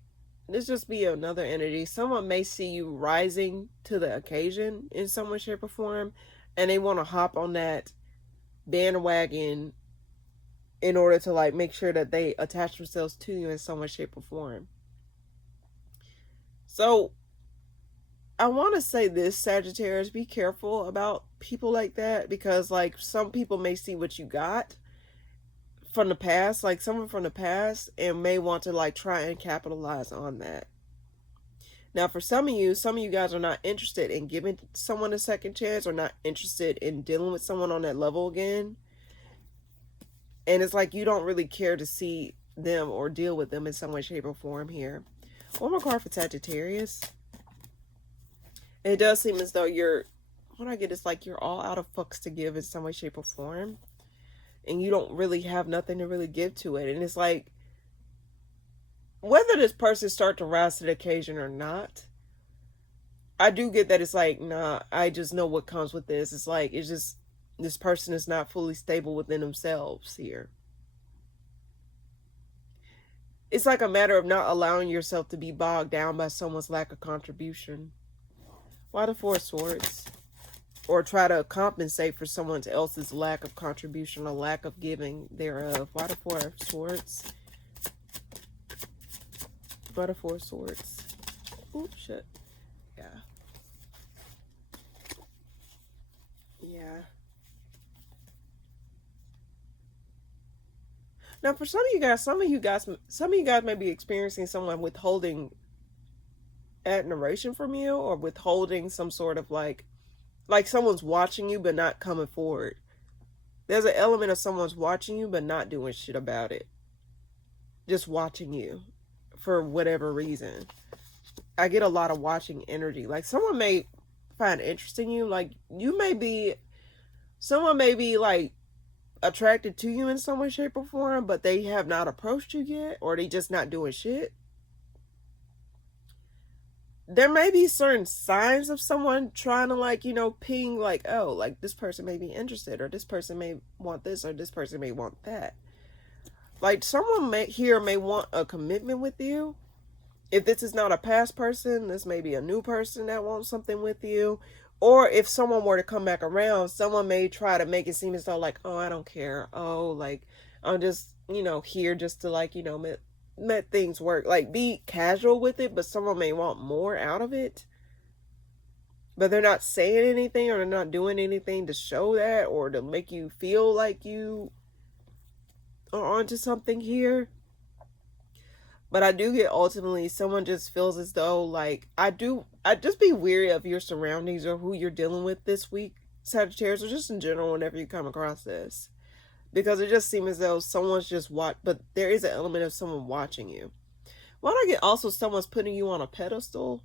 this just be another entity. Someone may see you rising to the occasion in some way, shape, or form, and they want to hop on that bandwagon in order to like make sure that they attach themselves to you in some way, shape, or form. So I want to say this, Sagittarius, be careful about people like that, because like some people may see what you got from the past, like someone from the past, and may want to like try and capitalize on that. Now, for some of you guys are not interested in giving someone a second chance, or not interested in dealing with someone on that level again. And it's like you don't really care to see them or deal with them in some way, shape, or form here. One more card for Sagittarius. It does seem as though what I get is like you're all out of fucks to give in some way, shape, or form. And you don't really have nothing to really give to it. And it's like, whether this person start to rise to the occasion or not, I do get that it's like, nah, I just know what comes with this. It's like, it's just, this person is not fully stable within themselves here. It's like a matter of not allowing yourself to be bogged down by someone's lack of contribution. Why the Four of Swords? Or try to compensate for someone else's lack of contribution or lack of giving thereof. Why the Four of Swords? Why the Four of Swords? Oh, shit. Yeah. Yeah. Now, for some of you guys may be experiencing someone withholding admiration from you, or withholding some sort of like someone's watching you but not coming forward. There's an element of someone's watching you but not doing shit about it. Just watching you for whatever reason. I get a lot of watching energy. Like someone may find interest in you. Like someone may be like attracted to you in some way, shape, or form, but they have not approached you yet, or they just not doing shit. There may be certain signs of someone trying to like, ping like, oh, like this person may be interested, or this person may want this, or this person may want that. Like someone may want a commitment with you. If this is not a past person, this may be a new person that wants something with you. Or if someone were to come back around, someone may try to make it seem as though like, oh, I don't care. Oh, like I'm just, here just to like, let things work. Like be casual with it, but someone may want more out of it. But they're not saying anything, or they're not doing anything to show that, or to make you feel like you are onto something here. But I do get ultimately someone just feels as though like I just be wary of your surroundings or who you're dealing with this week, Sagittarius, or just in general whenever you come across this. Because it just seems as though someone's just but there is an element of someone watching you. Why don't I get also someone's putting you on a pedestal?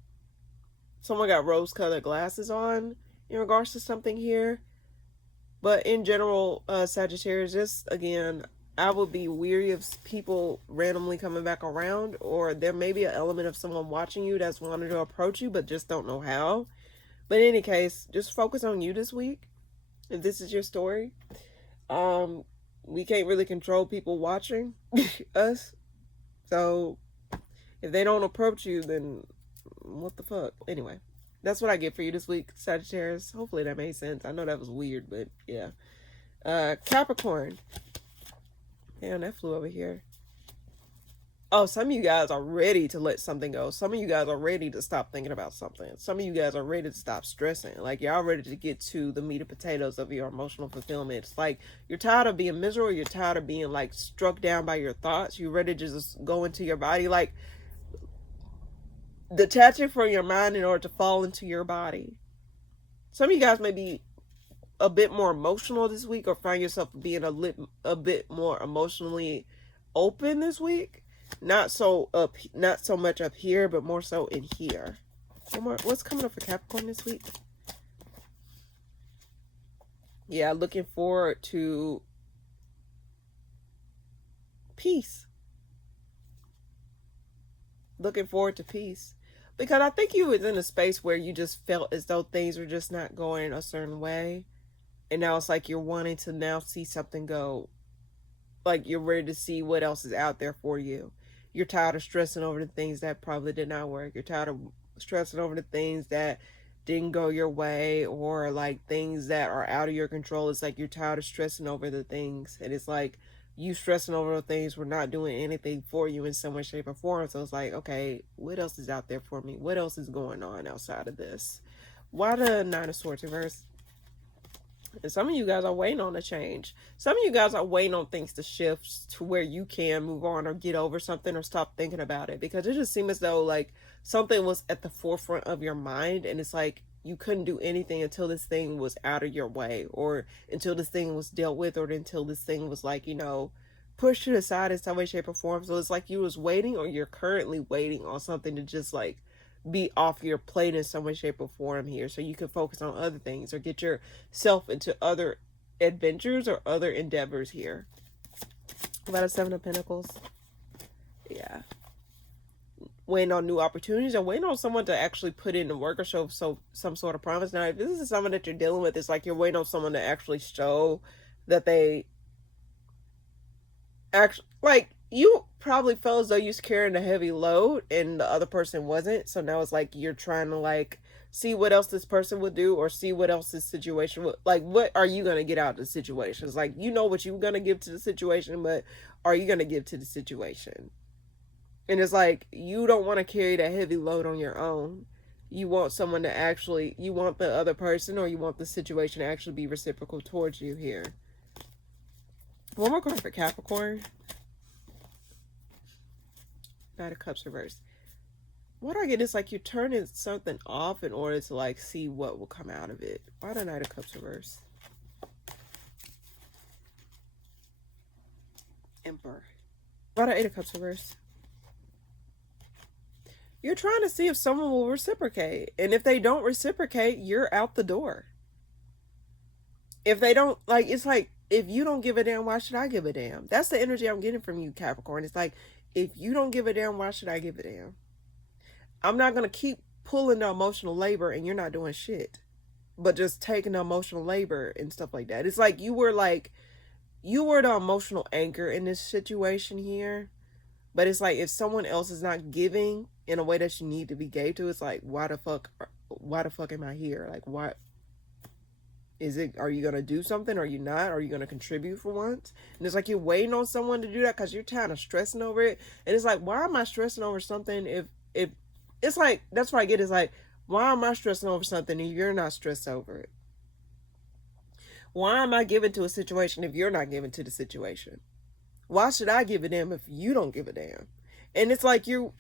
Someone got rose-colored glasses on in regards to something here. But in general, Sagittarius, just again, I would be weary of people randomly coming back around, or there may be an element of someone watching you that's wanting to approach you but just don't know how. But in any case, just focus on you this week. If this is your story, we can't really control people watching us. So if they don't approach you, then what the fuck? Anyway, that's what I get for you this week, Sagittarius. Hopefully that made sense. I know that was weird, but yeah. Capricorn. Damn, that flew over here. Oh, some of you guys are ready to let something go. Some of you guys are ready to stop thinking about something. Some of you guys are ready to stop stressing. Like, y'all ready to get to the meat and potatoes of your emotional fulfillment. It's like you're tired of being miserable. You're tired of being like struck down by your thoughts. You're ready to just go into your body. Like, detaching from your mind in order to fall into your body. Some of you guys may be a bit more emotional this week, or find yourself being a bit more emotionally open this week. Not so much up here, but more so in here. What's coming up for Capricorn this week? Yeah, looking forward to peace. Looking forward to peace. Because I think you was in a space where you just felt as though things were just not going a certain way. And now it's like you're wanting to now see something go. Like, you're ready to see what else is out there for you. You're tired of stressing over the things that probably did not work. You're tired of stressing over the things that didn't go your way, or like things that are out of your control. It's like you're tired of stressing over the things, and it's like you stressing over the things were not doing anything for you in some way, shape, or form. So it's like, okay, what else is out there for me? What else is going on outside of this? Why the Nine of Swords reverse? And some of you guys are waiting on a change. Some of you guys are waiting on things to shift to where you can move on or get over something or stop thinking about it. Because it just seems as though like something was at the forefront of your mind, and it's like you couldn't do anything until this thing was out of your way, or until this thing was dealt with, or until this thing was like, pushed to the side in some way, shape, or form. So it's like you was waiting, or you're currently waiting on something to just like be off your plate in some way, shape, or form here, so you can focus on other things or get yourself into other adventures or other endeavors here. About a Seven of Pentacles. Yeah. Waiting on new opportunities, or waiting on someone to actually put in the work or show some sort of promise. Now, if this is someone that you're dealing with, it's like you're waiting on someone to actually show that they actually, like, you probably felt as though you was carrying a heavy load and the other person wasn't. So now it's like you're trying to like see what else this person would do, or see what else this situation would, like, what are you going to get out of the situation? It's like, you know what you're going to give to the situation, but are you going to give to the situation? And it's like, you don't want to carry that heavy load on your own. You want someone to actually, you want the other person, or you want the situation to actually be reciprocal towards you here. One more card for Capricorn. Knight of Cups reversed. What I get is like you're turning something off in order to like see what will come out of it. Why the Knight of Cups reversed? Emperor. Why the Eight of Cups reversed? You're trying to see if someone will reciprocate. And if they don't reciprocate, you're out the door. If they don't, like, it's like, if you don't give a damn, why should I give a damn? That's the energy I'm getting from you, Capricorn. It's like, if you don't give a damn, why should I give a damn? I'm not going to keep pulling the emotional labor and you're not doing shit, but just taking the emotional labor and stuff like that. It's like you were the emotional anchor in this situation here. But it's like, if someone else is not giving in a way that you need to be gave to, it's like, why the fuck am I here? Like, why? Are you going to do something? Are you not? Are you going to contribute for once? And it's like you're waiting on someone to do that because you're tired of stressing over it. And it's like, why am I stressing over something if it's like, that's what I get. Is like, why am I stressing over something if you're not stressed over it? Why am I giving to a situation if you're not giving to the situation? Why should I give a damn if you don't give a damn? And it's like you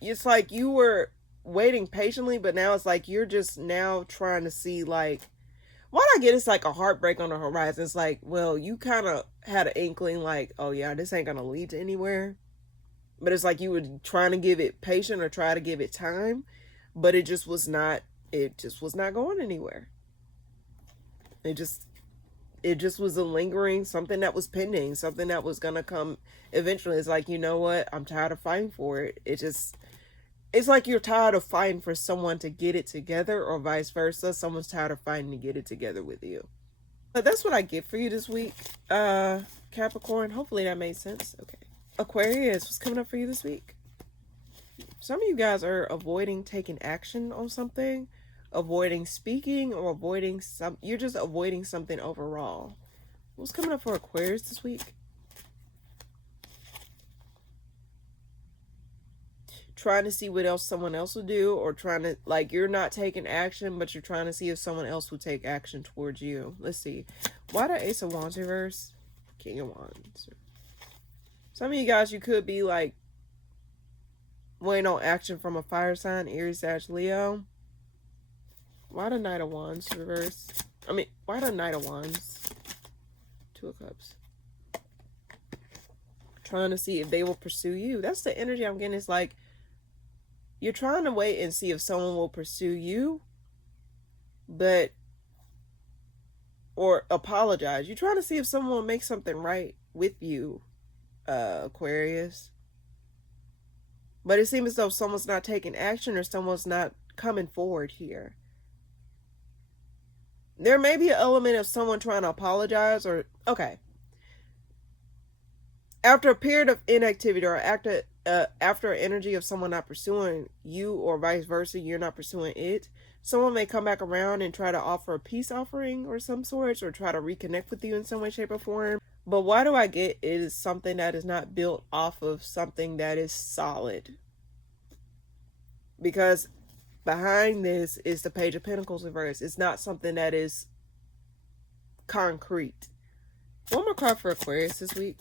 were waiting patiently, but now it's like you're just now trying to see, like, what I get is like a heartbreak on the horizon. It's like, well, you kind of had an inkling, like, oh yeah, this ain't gonna lead to anywhere. But it's like you were trying to give it patience or try to give it time, but it just was not going anywhere. It just was a lingering, something that was pending, something that was gonna come eventually. It's like, you know what? I'm tired of fighting for it. It's like you're tired of fighting for someone to get it together, or vice versa. Someone's tired of fighting to get it together with you. But that's what I get for you this week, Capricorn. Hopefully that made sense. Okay. Aquarius, what's coming up for you this week? Some of you guys are avoiding taking action on something, avoiding speaking, or you're just avoiding something overall. What's coming up for Aquarius this week? trying to see what else someone else will do, or trying to, like, you're not taking action, but you're trying to see if someone else will take action towards you. Let's see. Why the Ace of Wands reverse? King of Wands. Some of you guys, you could be like waiting on action from a fire sign, Aries, Sag, Leo. Why the Knight of Wands reverse? I mean, why the Knight of Wands? Two of Cups. Trying to see if they will pursue you. That's the energy I'm getting. It's like you're trying to wait and see if someone will pursue you, but, or apologize. You're trying to see if someone will make something right with you, Aquarius. But it seems as though someone's not taking action, or someone's not coming forward here. There may be an element of someone trying to apologize, or, okay. After a period of inactivity, or after energy of someone not pursuing you, or vice versa, you're not pursuing it, someone may come back around and try to offer a peace offering or some sorts, or try to reconnect with you in some way, shape, or form. But why do I get it is something that is not built off of something that is solid? Because behind this is the Page of Pentacles reverse. It's not something that is concrete. One more card for Aquarius this week.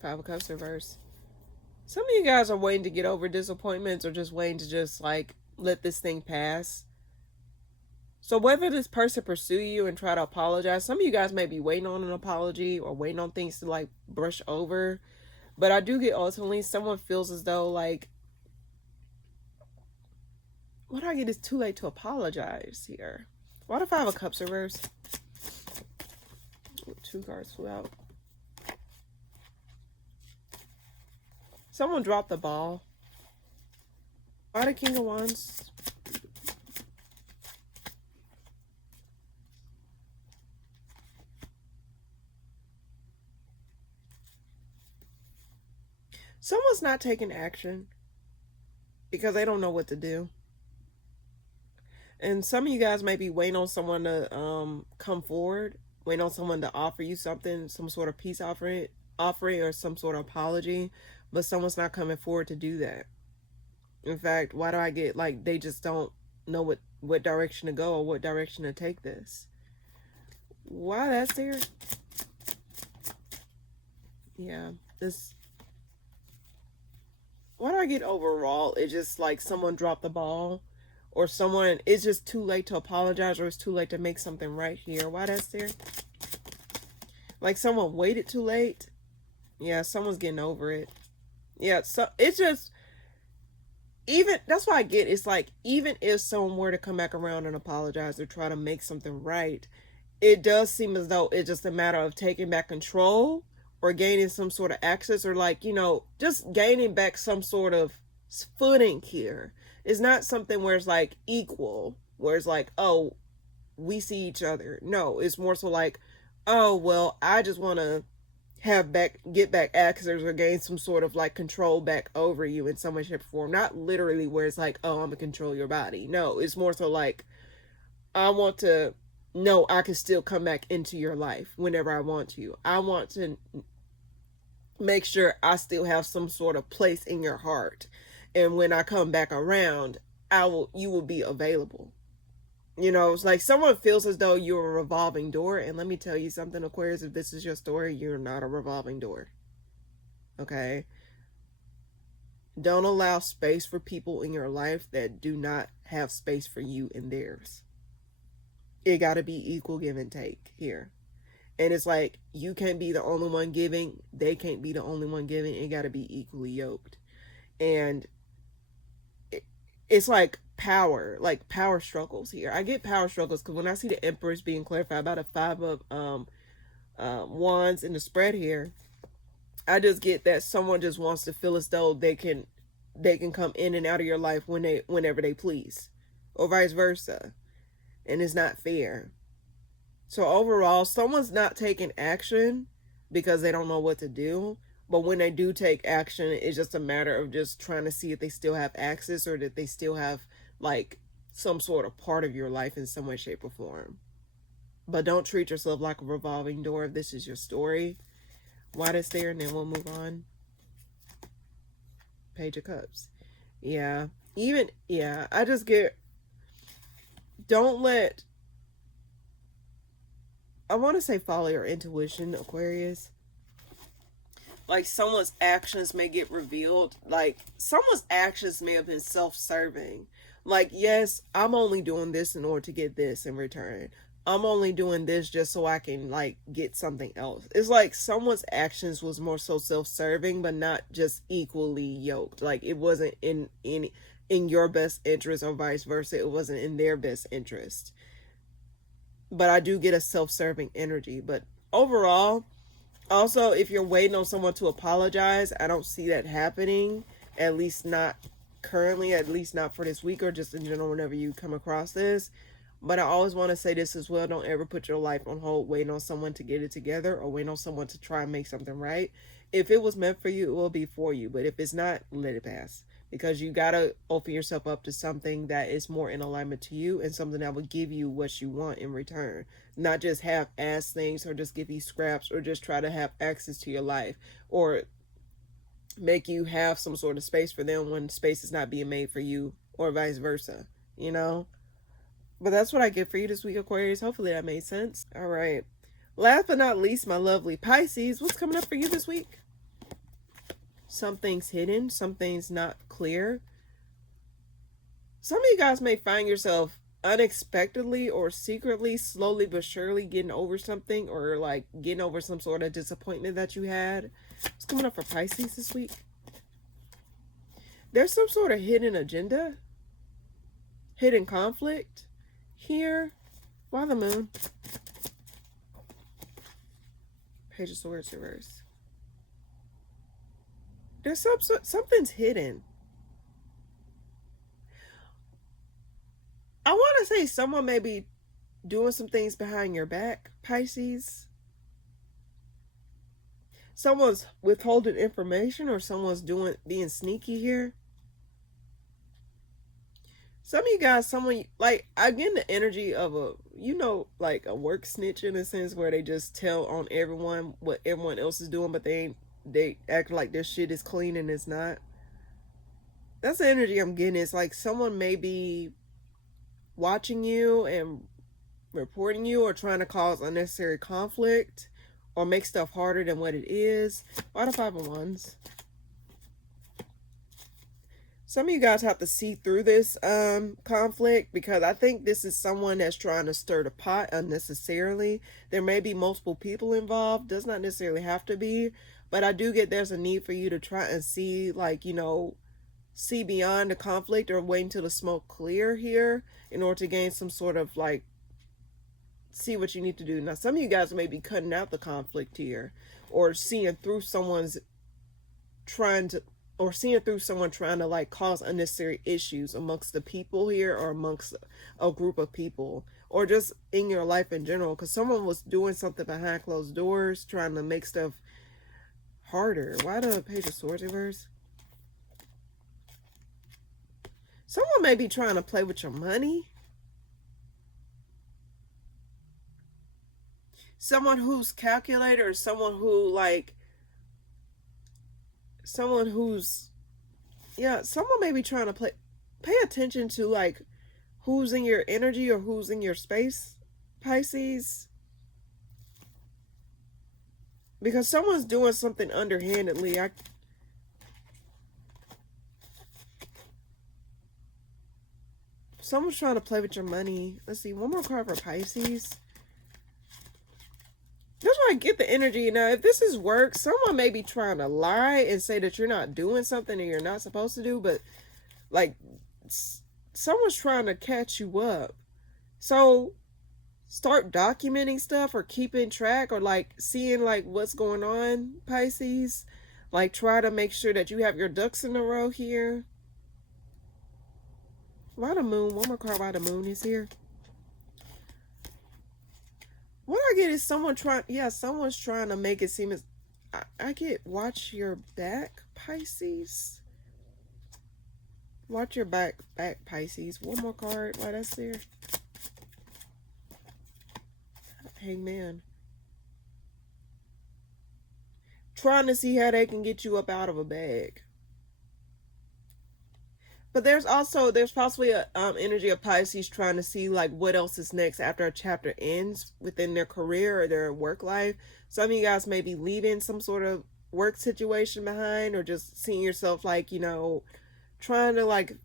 Five of Cups reverse. Some of you guys are waiting to get over disappointments, or just waiting to just like let this thing pass. So whether this person pursue you and try to apologize, some of you guys may be waiting on an apology, or waiting on things to like brush over. But I do get ultimately someone feels as though like, what I get is too late to apologize here. Why the Five of Cups reverse? Two cards flew out. Someone dropped the ball. Why the King of Wands? Someone's not taking action because they don't know what to do. And some of you guys may be waiting on someone to come forward, waiting on someone to offer you something, some sort of peace offering or some sort of apology, but someone's not coming forward to do that. In fact, why do I get like they just don't know what direction to go, or what direction to take this? Why that's there? Yeah, this. Why do I get overall? It's just like someone dropped the ball, or someone, it's just too late to apologize, or it's too late to make something right here. Why that's there? Like someone waited too late. Yeah, someone's getting over it. Yeah, so it's just, even, that's why I get, it's like, even if someone were to come back around and apologize or try to make something right, it does seem as though it's just a matter of taking back control, or gaining some sort of access, or like, you know, just gaining back some sort of footing here. It's not something where it's like equal, where it's like, oh, we see each other. No, it's more so like, oh, well, I just want to get back access, or gain some sort of like control back over you in some way, shape, or form. Not literally where it's like, oh, I'm gonna control your body. No, it's more so like, I want to know I can still come back into your life whenever I want to. I want to make sure I still have some sort of place in your heart, and when I come back around, you will be available. You know, it's like someone feels as though you're a revolving door, and let me tell you something, Aquarius, if this is your story, you're not a revolving door. Okay? Don't allow space for people in your life that do not have space for you in theirs. It got to be equal give and take here. And it's like, you can't be the only one giving. They can't be the only one giving. It got to be equally yoked. And it's like power struggles here. I get power struggles because when I see the Empress being clarified by the Five of Wands in the spread here, I just get that someone just wants to feel as though they can come in and out of your life whenever they please, or vice versa. And it's not fair. So overall, someone's not taking action because they don't know what to do. But when they do take action, it's just a matter of just trying to see if they still have access, or that they still have like some sort of part of your life in some way, shape, or form. But don't treat yourself like a revolving door if this is your story. Why that's there, and then we'll move on. Page of Cups. Yeah. Even, yeah, I just get, don't let, I want to say follow your intuition, Aquarius. Like someone's actions may get revealed. Like someone's actions may have been self-serving. Like, yes, I'm only doing this in order to get this in return. I'm only doing this just so I can like get something else. It's like someone's actions was more so self-serving, but not just equally yoked. Like it wasn't in your best interest or vice versa. It wasn't in their best interest. But I do get a self-serving energy. But overall, also, if you're waiting on someone to apologize, I don't see that happening. At least not currently, at least not for this week or just in general whenever you come across this. But I always want to say this as well. Don't ever put your life on hold waiting on someone to get it together or waiting on someone to try and make something right. If it was meant for you, it will be for you. But if it's not, let it pass. Because you got to open yourself up to something that is more in alignment to you and something that will give you what you want in return. Not just have ass things or just give you scraps or just try to have access to your life or make you have some sort of space for them when space is not being made for you or vice versa, you know? But that's what I get for you this week, Aquarius. Hopefully that made sense. All right. Last but not least, my lovely Pisces, what's coming up for you this week? Something's hidden, something's not clear. Some of you guys may find yourself unexpectedly or secretly, slowly but surely getting over something or like getting over some sort of disappointment that you had. What's coming up for Pisces this week? There's some sort of hidden agenda, hidden conflict here. Why the moon? Page of Swords reverse. There's something's hidden. I want to say someone may be doing some things behind your back, Pisces. Someone's withholding information or someone's being sneaky here. Some of you guys, someone, like, I get the energy of like a work snitch in a sense where they just tell on everyone what everyone else is doing, but they act like their shit is clean and it's not. That's the energy I'm getting. It's like someone may be watching you and reporting you or trying to cause unnecessary conflict or make stuff harder than what it is. Why the 5 of Wands? Some of you guys have to see through this conflict because I think this is someone that's trying to stir the pot unnecessarily. There may be multiple people involved. Does not necessarily have to be. But I do get there's a need for you to try and see, like, see beyond the conflict or wait until the smoke clear here in order to gain some sort of, like, see what you need to do. Now, some of you guys may be cutting out the conflict here or seeing through someone trying to like cause unnecessary issues amongst the people here or amongst a group of people or just in your life in general, because someone was doing something behind closed doors trying to make stuff harder. Why the Page of Swords reverse? Someone may be trying to play with your money. Someone who's calculated or someone who like someone may be trying to pay attention to like who's in your energy or who's in your space, Pisces. Because someone's doing something underhandedly. Someone's trying to play with your money. Let's see, one more card for Pisces. That's why I get the energy. Now, if this is work, someone may be trying to lie and say that you're not doing something that you're not supposed to do, but like someone's trying to catch you up. So start documenting stuff or keeping track or like seeing like what's going on, Pisces. Like try to make sure that you have your ducks in a row here. Why the moon? One more card why the moon is here. What I get is someone's trying to make it seem as I get watch your back, Pisces. Watch your back, Pisces. One more card. Why that's there. Hangman. Trying to see how they can get you up out of a bag. But there's possibly a energy of Pisces trying to see like what else is next after a chapter ends within their career or their work life. Some of you guys may be leaving some sort of work situation behind, or just seeing yourself like, trying to like,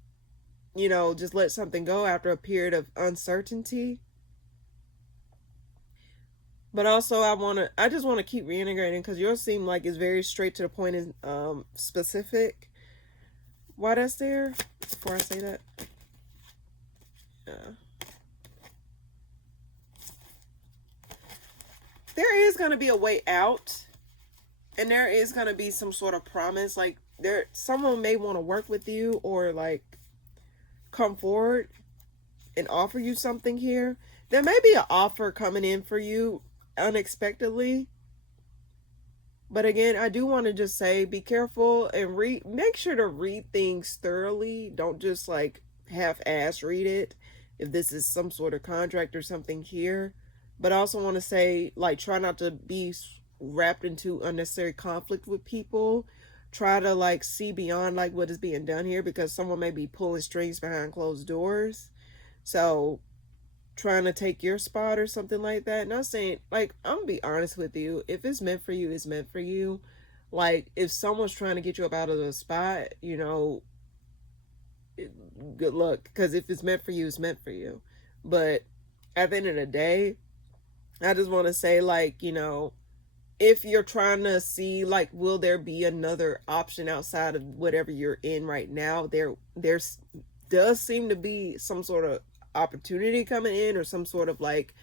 just let something go after a period of uncertainty. But also I just want to keep reintegrating, because yours seem like it's very straight to the point and specific. Why that's there? Before I say that. There is going to be a way out, and there is going to be some sort of promise. Like, someone may want to work with you, or like come forward and offer you something here. There may be an offer coming in for you unexpectedly. But again, I do want to just say, be careful and make sure to read things thoroughly. Don't just like half-ass read it if this is some sort of contract or something here. But I also want to say, like, try not to be wrapped into unnecessary conflict with people. Try to like see beyond like what is being done here, because someone may be pulling strings behind closed doors. So trying to take your spot or something like that. Not saying, like, I'm gonna be honest with you, if it's meant for you, it's meant for you. Like, if someone's trying to get you up out of the spot, good luck, because if it's meant for you, it's meant for you. But at the end of the day, I just want to say, like, if you're trying to see like, will there be another option outside of whatever you're in right now, there's does seem to be some sort of opportunity coming in, or some sort of like,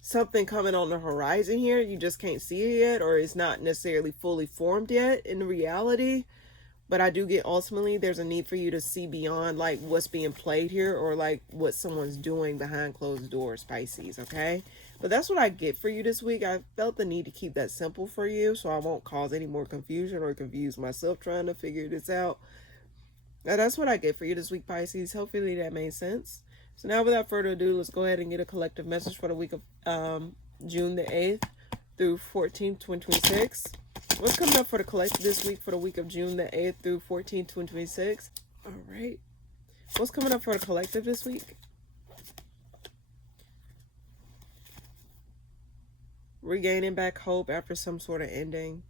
something coming on the horizon here. You just can't see it yet, or it's not necessarily fully formed yet in reality. But I do get, ultimately there's a need for you to see beyond like what's being played here, or like what someone's doing behind closed doors, Pisces. Okay, but that's what I get for you this week. I felt the need to keep that simple for you, so I won't cause any more confusion or confuse myself trying to figure this out. Now, that's what I get for you this week, Pisces. Hopefully that made sense. So now, without further ado, let's go ahead and get a collective message for the week of June the 8th through 14th, 2026. What's coming up for the collective this week for the week of June the 8th through 14th, 2026? All right. What's coming up for the collective this week? Regaining back hope after some sort of ending.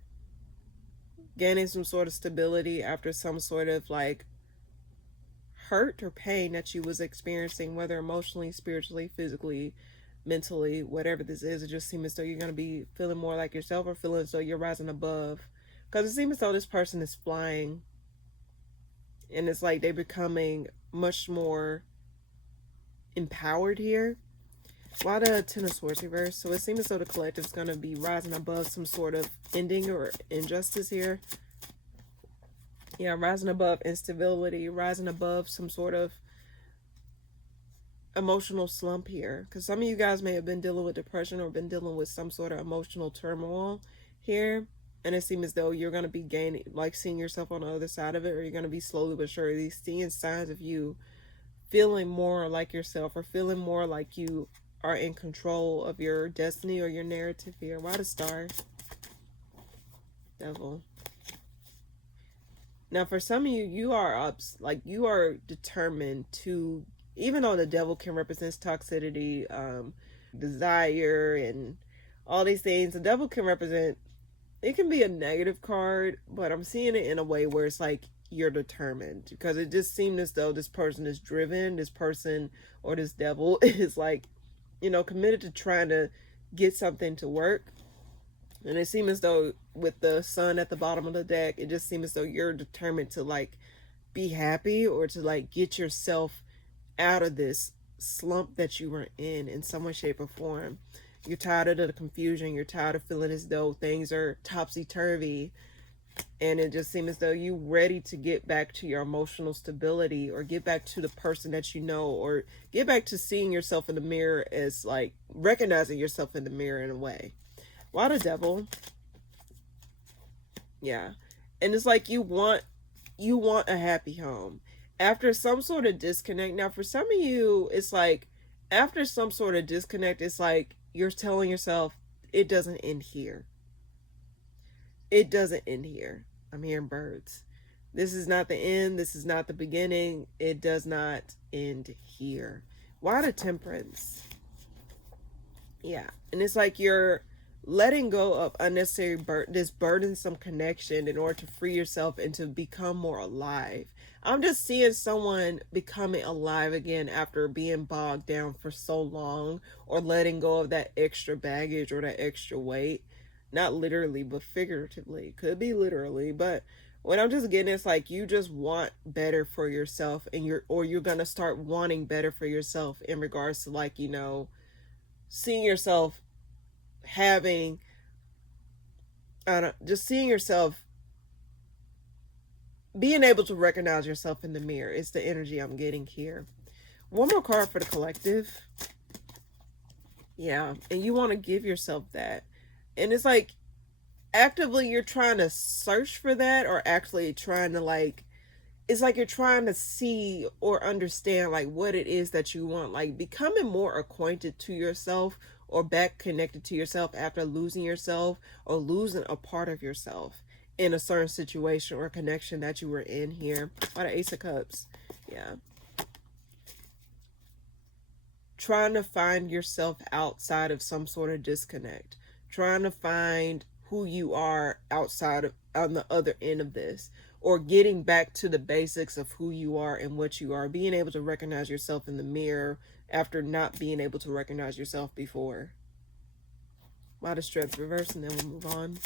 Gaining some sort of stability after some sort of like hurt or pain that you was experiencing, whether emotionally, spiritually, physically, mentally, whatever this is. It just seems as though you're going to be feeling more like yourself, or feeling as though you're rising above, because it seems as though this person is flying, and it's like they're becoming much more empowered here. Why the Ten of Swords reverse? So it seems as though the collective is going to be rising above some sort of ending or injustice here. Yeah, rising above instability, rising above some sort of emotional slump here. Because some of you guys may have been dealing with depression, or been dealing with some sort of emotional turmoil here. And it seems as though you're going to be gaining, like seeing yourself on the other side of it, or you're going to be slowly but surely seeing signs of you feeling more like yourself, or feeling more like you are in control of your destiny or your narrative here. Why the Star? Devil. Now, for some of you, you are determined to, even though the Devil can represent toxicity, desire, and all these things, the Devil can represent, it can be a negative card, but I'm seeing it in a way where it's like you're determined, because it just seemed as though this person is driven, this person or this Devil is like, committed to trying to get something to work. And it seems as though with the Sun at the bottom of the deck, it just seems as though you're determined to like be happy, or to like get yourself out of this slump that you were in some way, shape, or form. You're tired of the confusion. You're tired of feeling as though things are topsy-turvy. And it just seems as though you're ready to get back to your emotional stability, or get back to the person that you know, or get back to seeing yourself in the mirror as like recognizing yourself in the mirror in a way. Why the Devil? Yeah. And it's like you want a happy home after some sort of disconnect. Now, for some of you, it's like after some sort of disconnect, it's like you're telling yourself, it doesn't end here. It doesn't end here. I'm hearing birds. This is not the end. This is not the beginning. It does not end here. Why the Temperance? Yeah. And it's like you're letting go of unnecessary this burdensome connection in order to free yourself and to become more alive. I'm just seeing someone becoming alive again after being bogged down for so long, or letting go of that extra baggage or that extra weight. Not literally, but figuratively. Could be literally, but what I'm just getting is like you just want better for yourself, and you're gonna start wanting better for yourself in regards to, like, you know, seeing yourself having, I don't, just seeing yourself being able to recognize yourself in the mirror is the energy I'm getting here. One more card for the collective. Yeah, and you want to give yourself that. And it's like actively you're trying to search for that, or actually trying to, like, it's like you're trying to see or understand like what it is that you want, like becoming more acquainted to yourself, or back connected to yourself after losing yourself or losing a part of yourself in a certain situation or connection that you were in here. By the Ace of Cups. Yeah. Trying to find yourself outside of some sort of disconnect. Trying to find who you are outside of, on the other end of this, or getting back to the basics of who you are and what you are, being able to recognize yourself in the mirror after not being able to recognize yourself before. Lot of Strength reverse, and then we'll move on.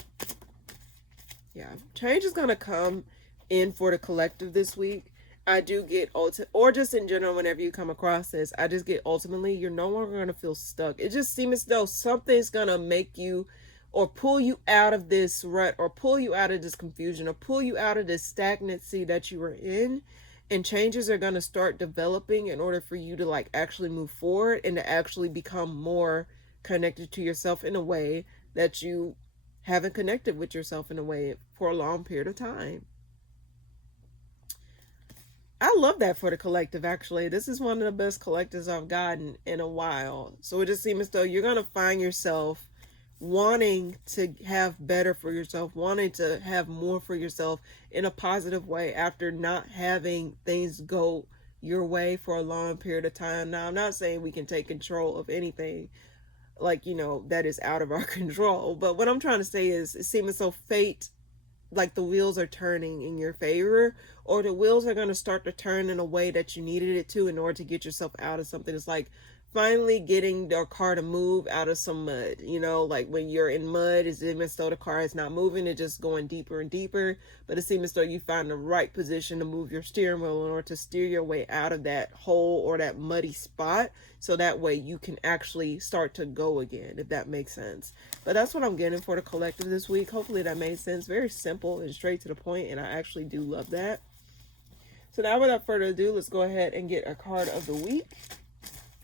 Yeah, change is going to come in for the collective this week. I do get, or just in general, whenever you come across this, I just get ultimately, you're no longer going to feel stuck. It just seems as though something's going to make you, or pull you out of this rut, or pull you out of this confusion, or pull you out of this stagnancy that you were in. And changes are going to start developing in order for you to, like, actually move forward and to actually become more connected to yourself in a way that you haven't connected with yourself in a way for a long period of time. I love that for the collective, actually. This is one of the best collectives I've gotten in a while. So it just seems as though you're going to find yourself wanting to have better for yourself, wanting to have more for yourself in a positive way after not having things go your way for a long period of time. Now, I'm not saying we can take control of anything, like, you know, that is out of our control. But what I'm trying to say is, it seems as though fate, like the wheels are turning in your favor, or the wheels are going to start to turn in a way that you needed it to in order to get yourself out of something. It's like finally getting their car to move out of some mud. You know, like when you're in mud, it's as though the car is not moving, it's just going deeper and deeper. But it seems as though you find the right position to move your steering wheel in order to steer your way out of that hole or that muddy spot, so that way you can actually start to go again, if that makes sense. But that's what I'm getting for the collective this week. Hopefully that made sense. Very simple and straight to the point, and I actually do love that. So now, without further ado, let's go ahead and get a card of the week.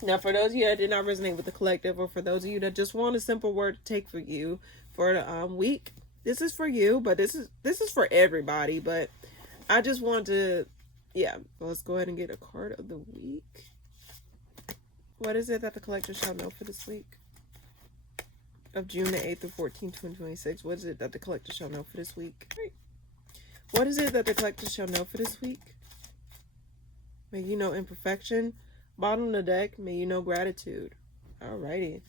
Now, for those of you that did not resonate with the collective, or for those of you that just want a simple word to take for you for the week, this is for you, but this is for everybody. But I just want to, yeah, let's go ahead and get a card of the week. What is it that the collective shall know for this week of June the 8th through 14th, 2026? What is it that the collective shall know for this week? What is it that the collective shall know for this week? May you know imperfection. Bottom of the deck, may you know gratitude. Alrighty.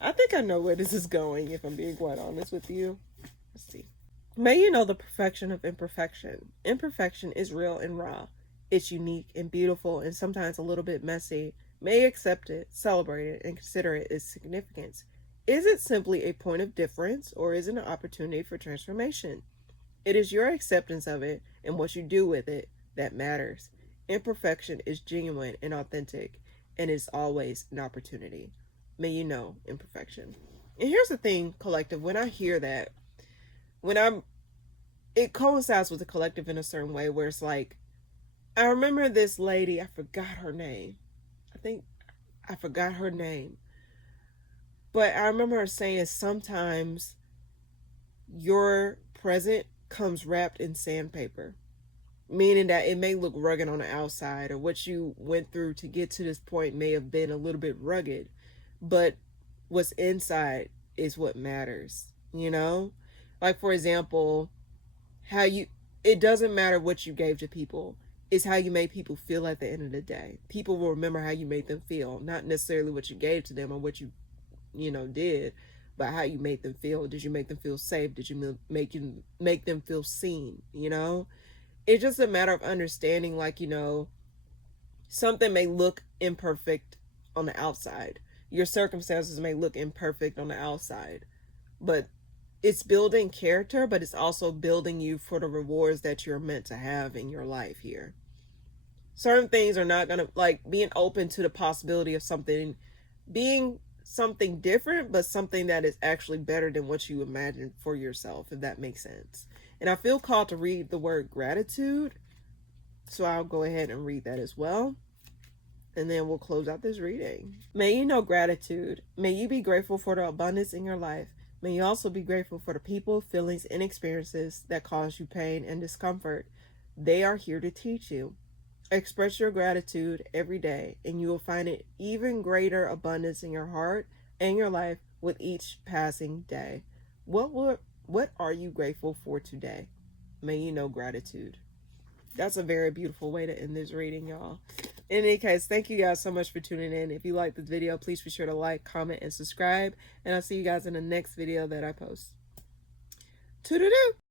I think I know where this is going, if I'm being quite honest with you. Let's see. May you know the perfection of imperfection. Imperfection is real and raw. It's unique and beautiful and sometimes a little bit messy. May accept it, celebrate it, and consider it its significance. Is it simply a point of difference, or is it an opportunity for transformation? It is your acceptance of it and what you do with it that matters. Imperfection is genuine and authentic, and is always an opportunity. May you know imperfection. And here's the thing, collective, when I hear that, it coincides with the collective in a certain way, where it's like, I remember this lady, I forgot her name. I forgot her name. But I remember her saying sometimes your present comes wrapped in sandpaper. Meaning that it may look rugged on the outside, or what you went through to get to this point may have been a little bit rugged, but what's inside is what matters, you know? Like, for example, how you, it doesn't matter what you gave to people. It's how you made people feel at the end of the day. People will remember how you made them feel, not necessarily what you gave to them or what you did, but how you made them feel. Did you make them feel safe? Did you make them feel seen? It's just a matter of understanding, like, something may look imperfect on the outside. Your circumstances may look imperfect on the outside, but it's building character, but it's also building you for the rewards that you're meant to have in your life here. Certain things are not going to, like, being open to the possibility of something being something different, but something that is actually better than what you imagined for yourself, if that makes sense. And I feel called to read the word gratitude, so I'll go ahead and read that as well. And then we'll close out this reading. May you know gratitude. May you be grateful for the abundance in your life. May you also be grateful for the people, feelings, and experiences that cause you pain and discomfort. They are here to teach you. Express your gratitude every day, and you will find an even greater abundance in your heart and your life with each passing day. What are you grateful for today? May you know gratitude. That's a very beautiful way to end this reading, y'all. In any case, thank you guys so much for tuning in. If you liked this video, please be sure to like, comment, and subscribe. And I'll see you guys in the next video that I post. Toodaloo!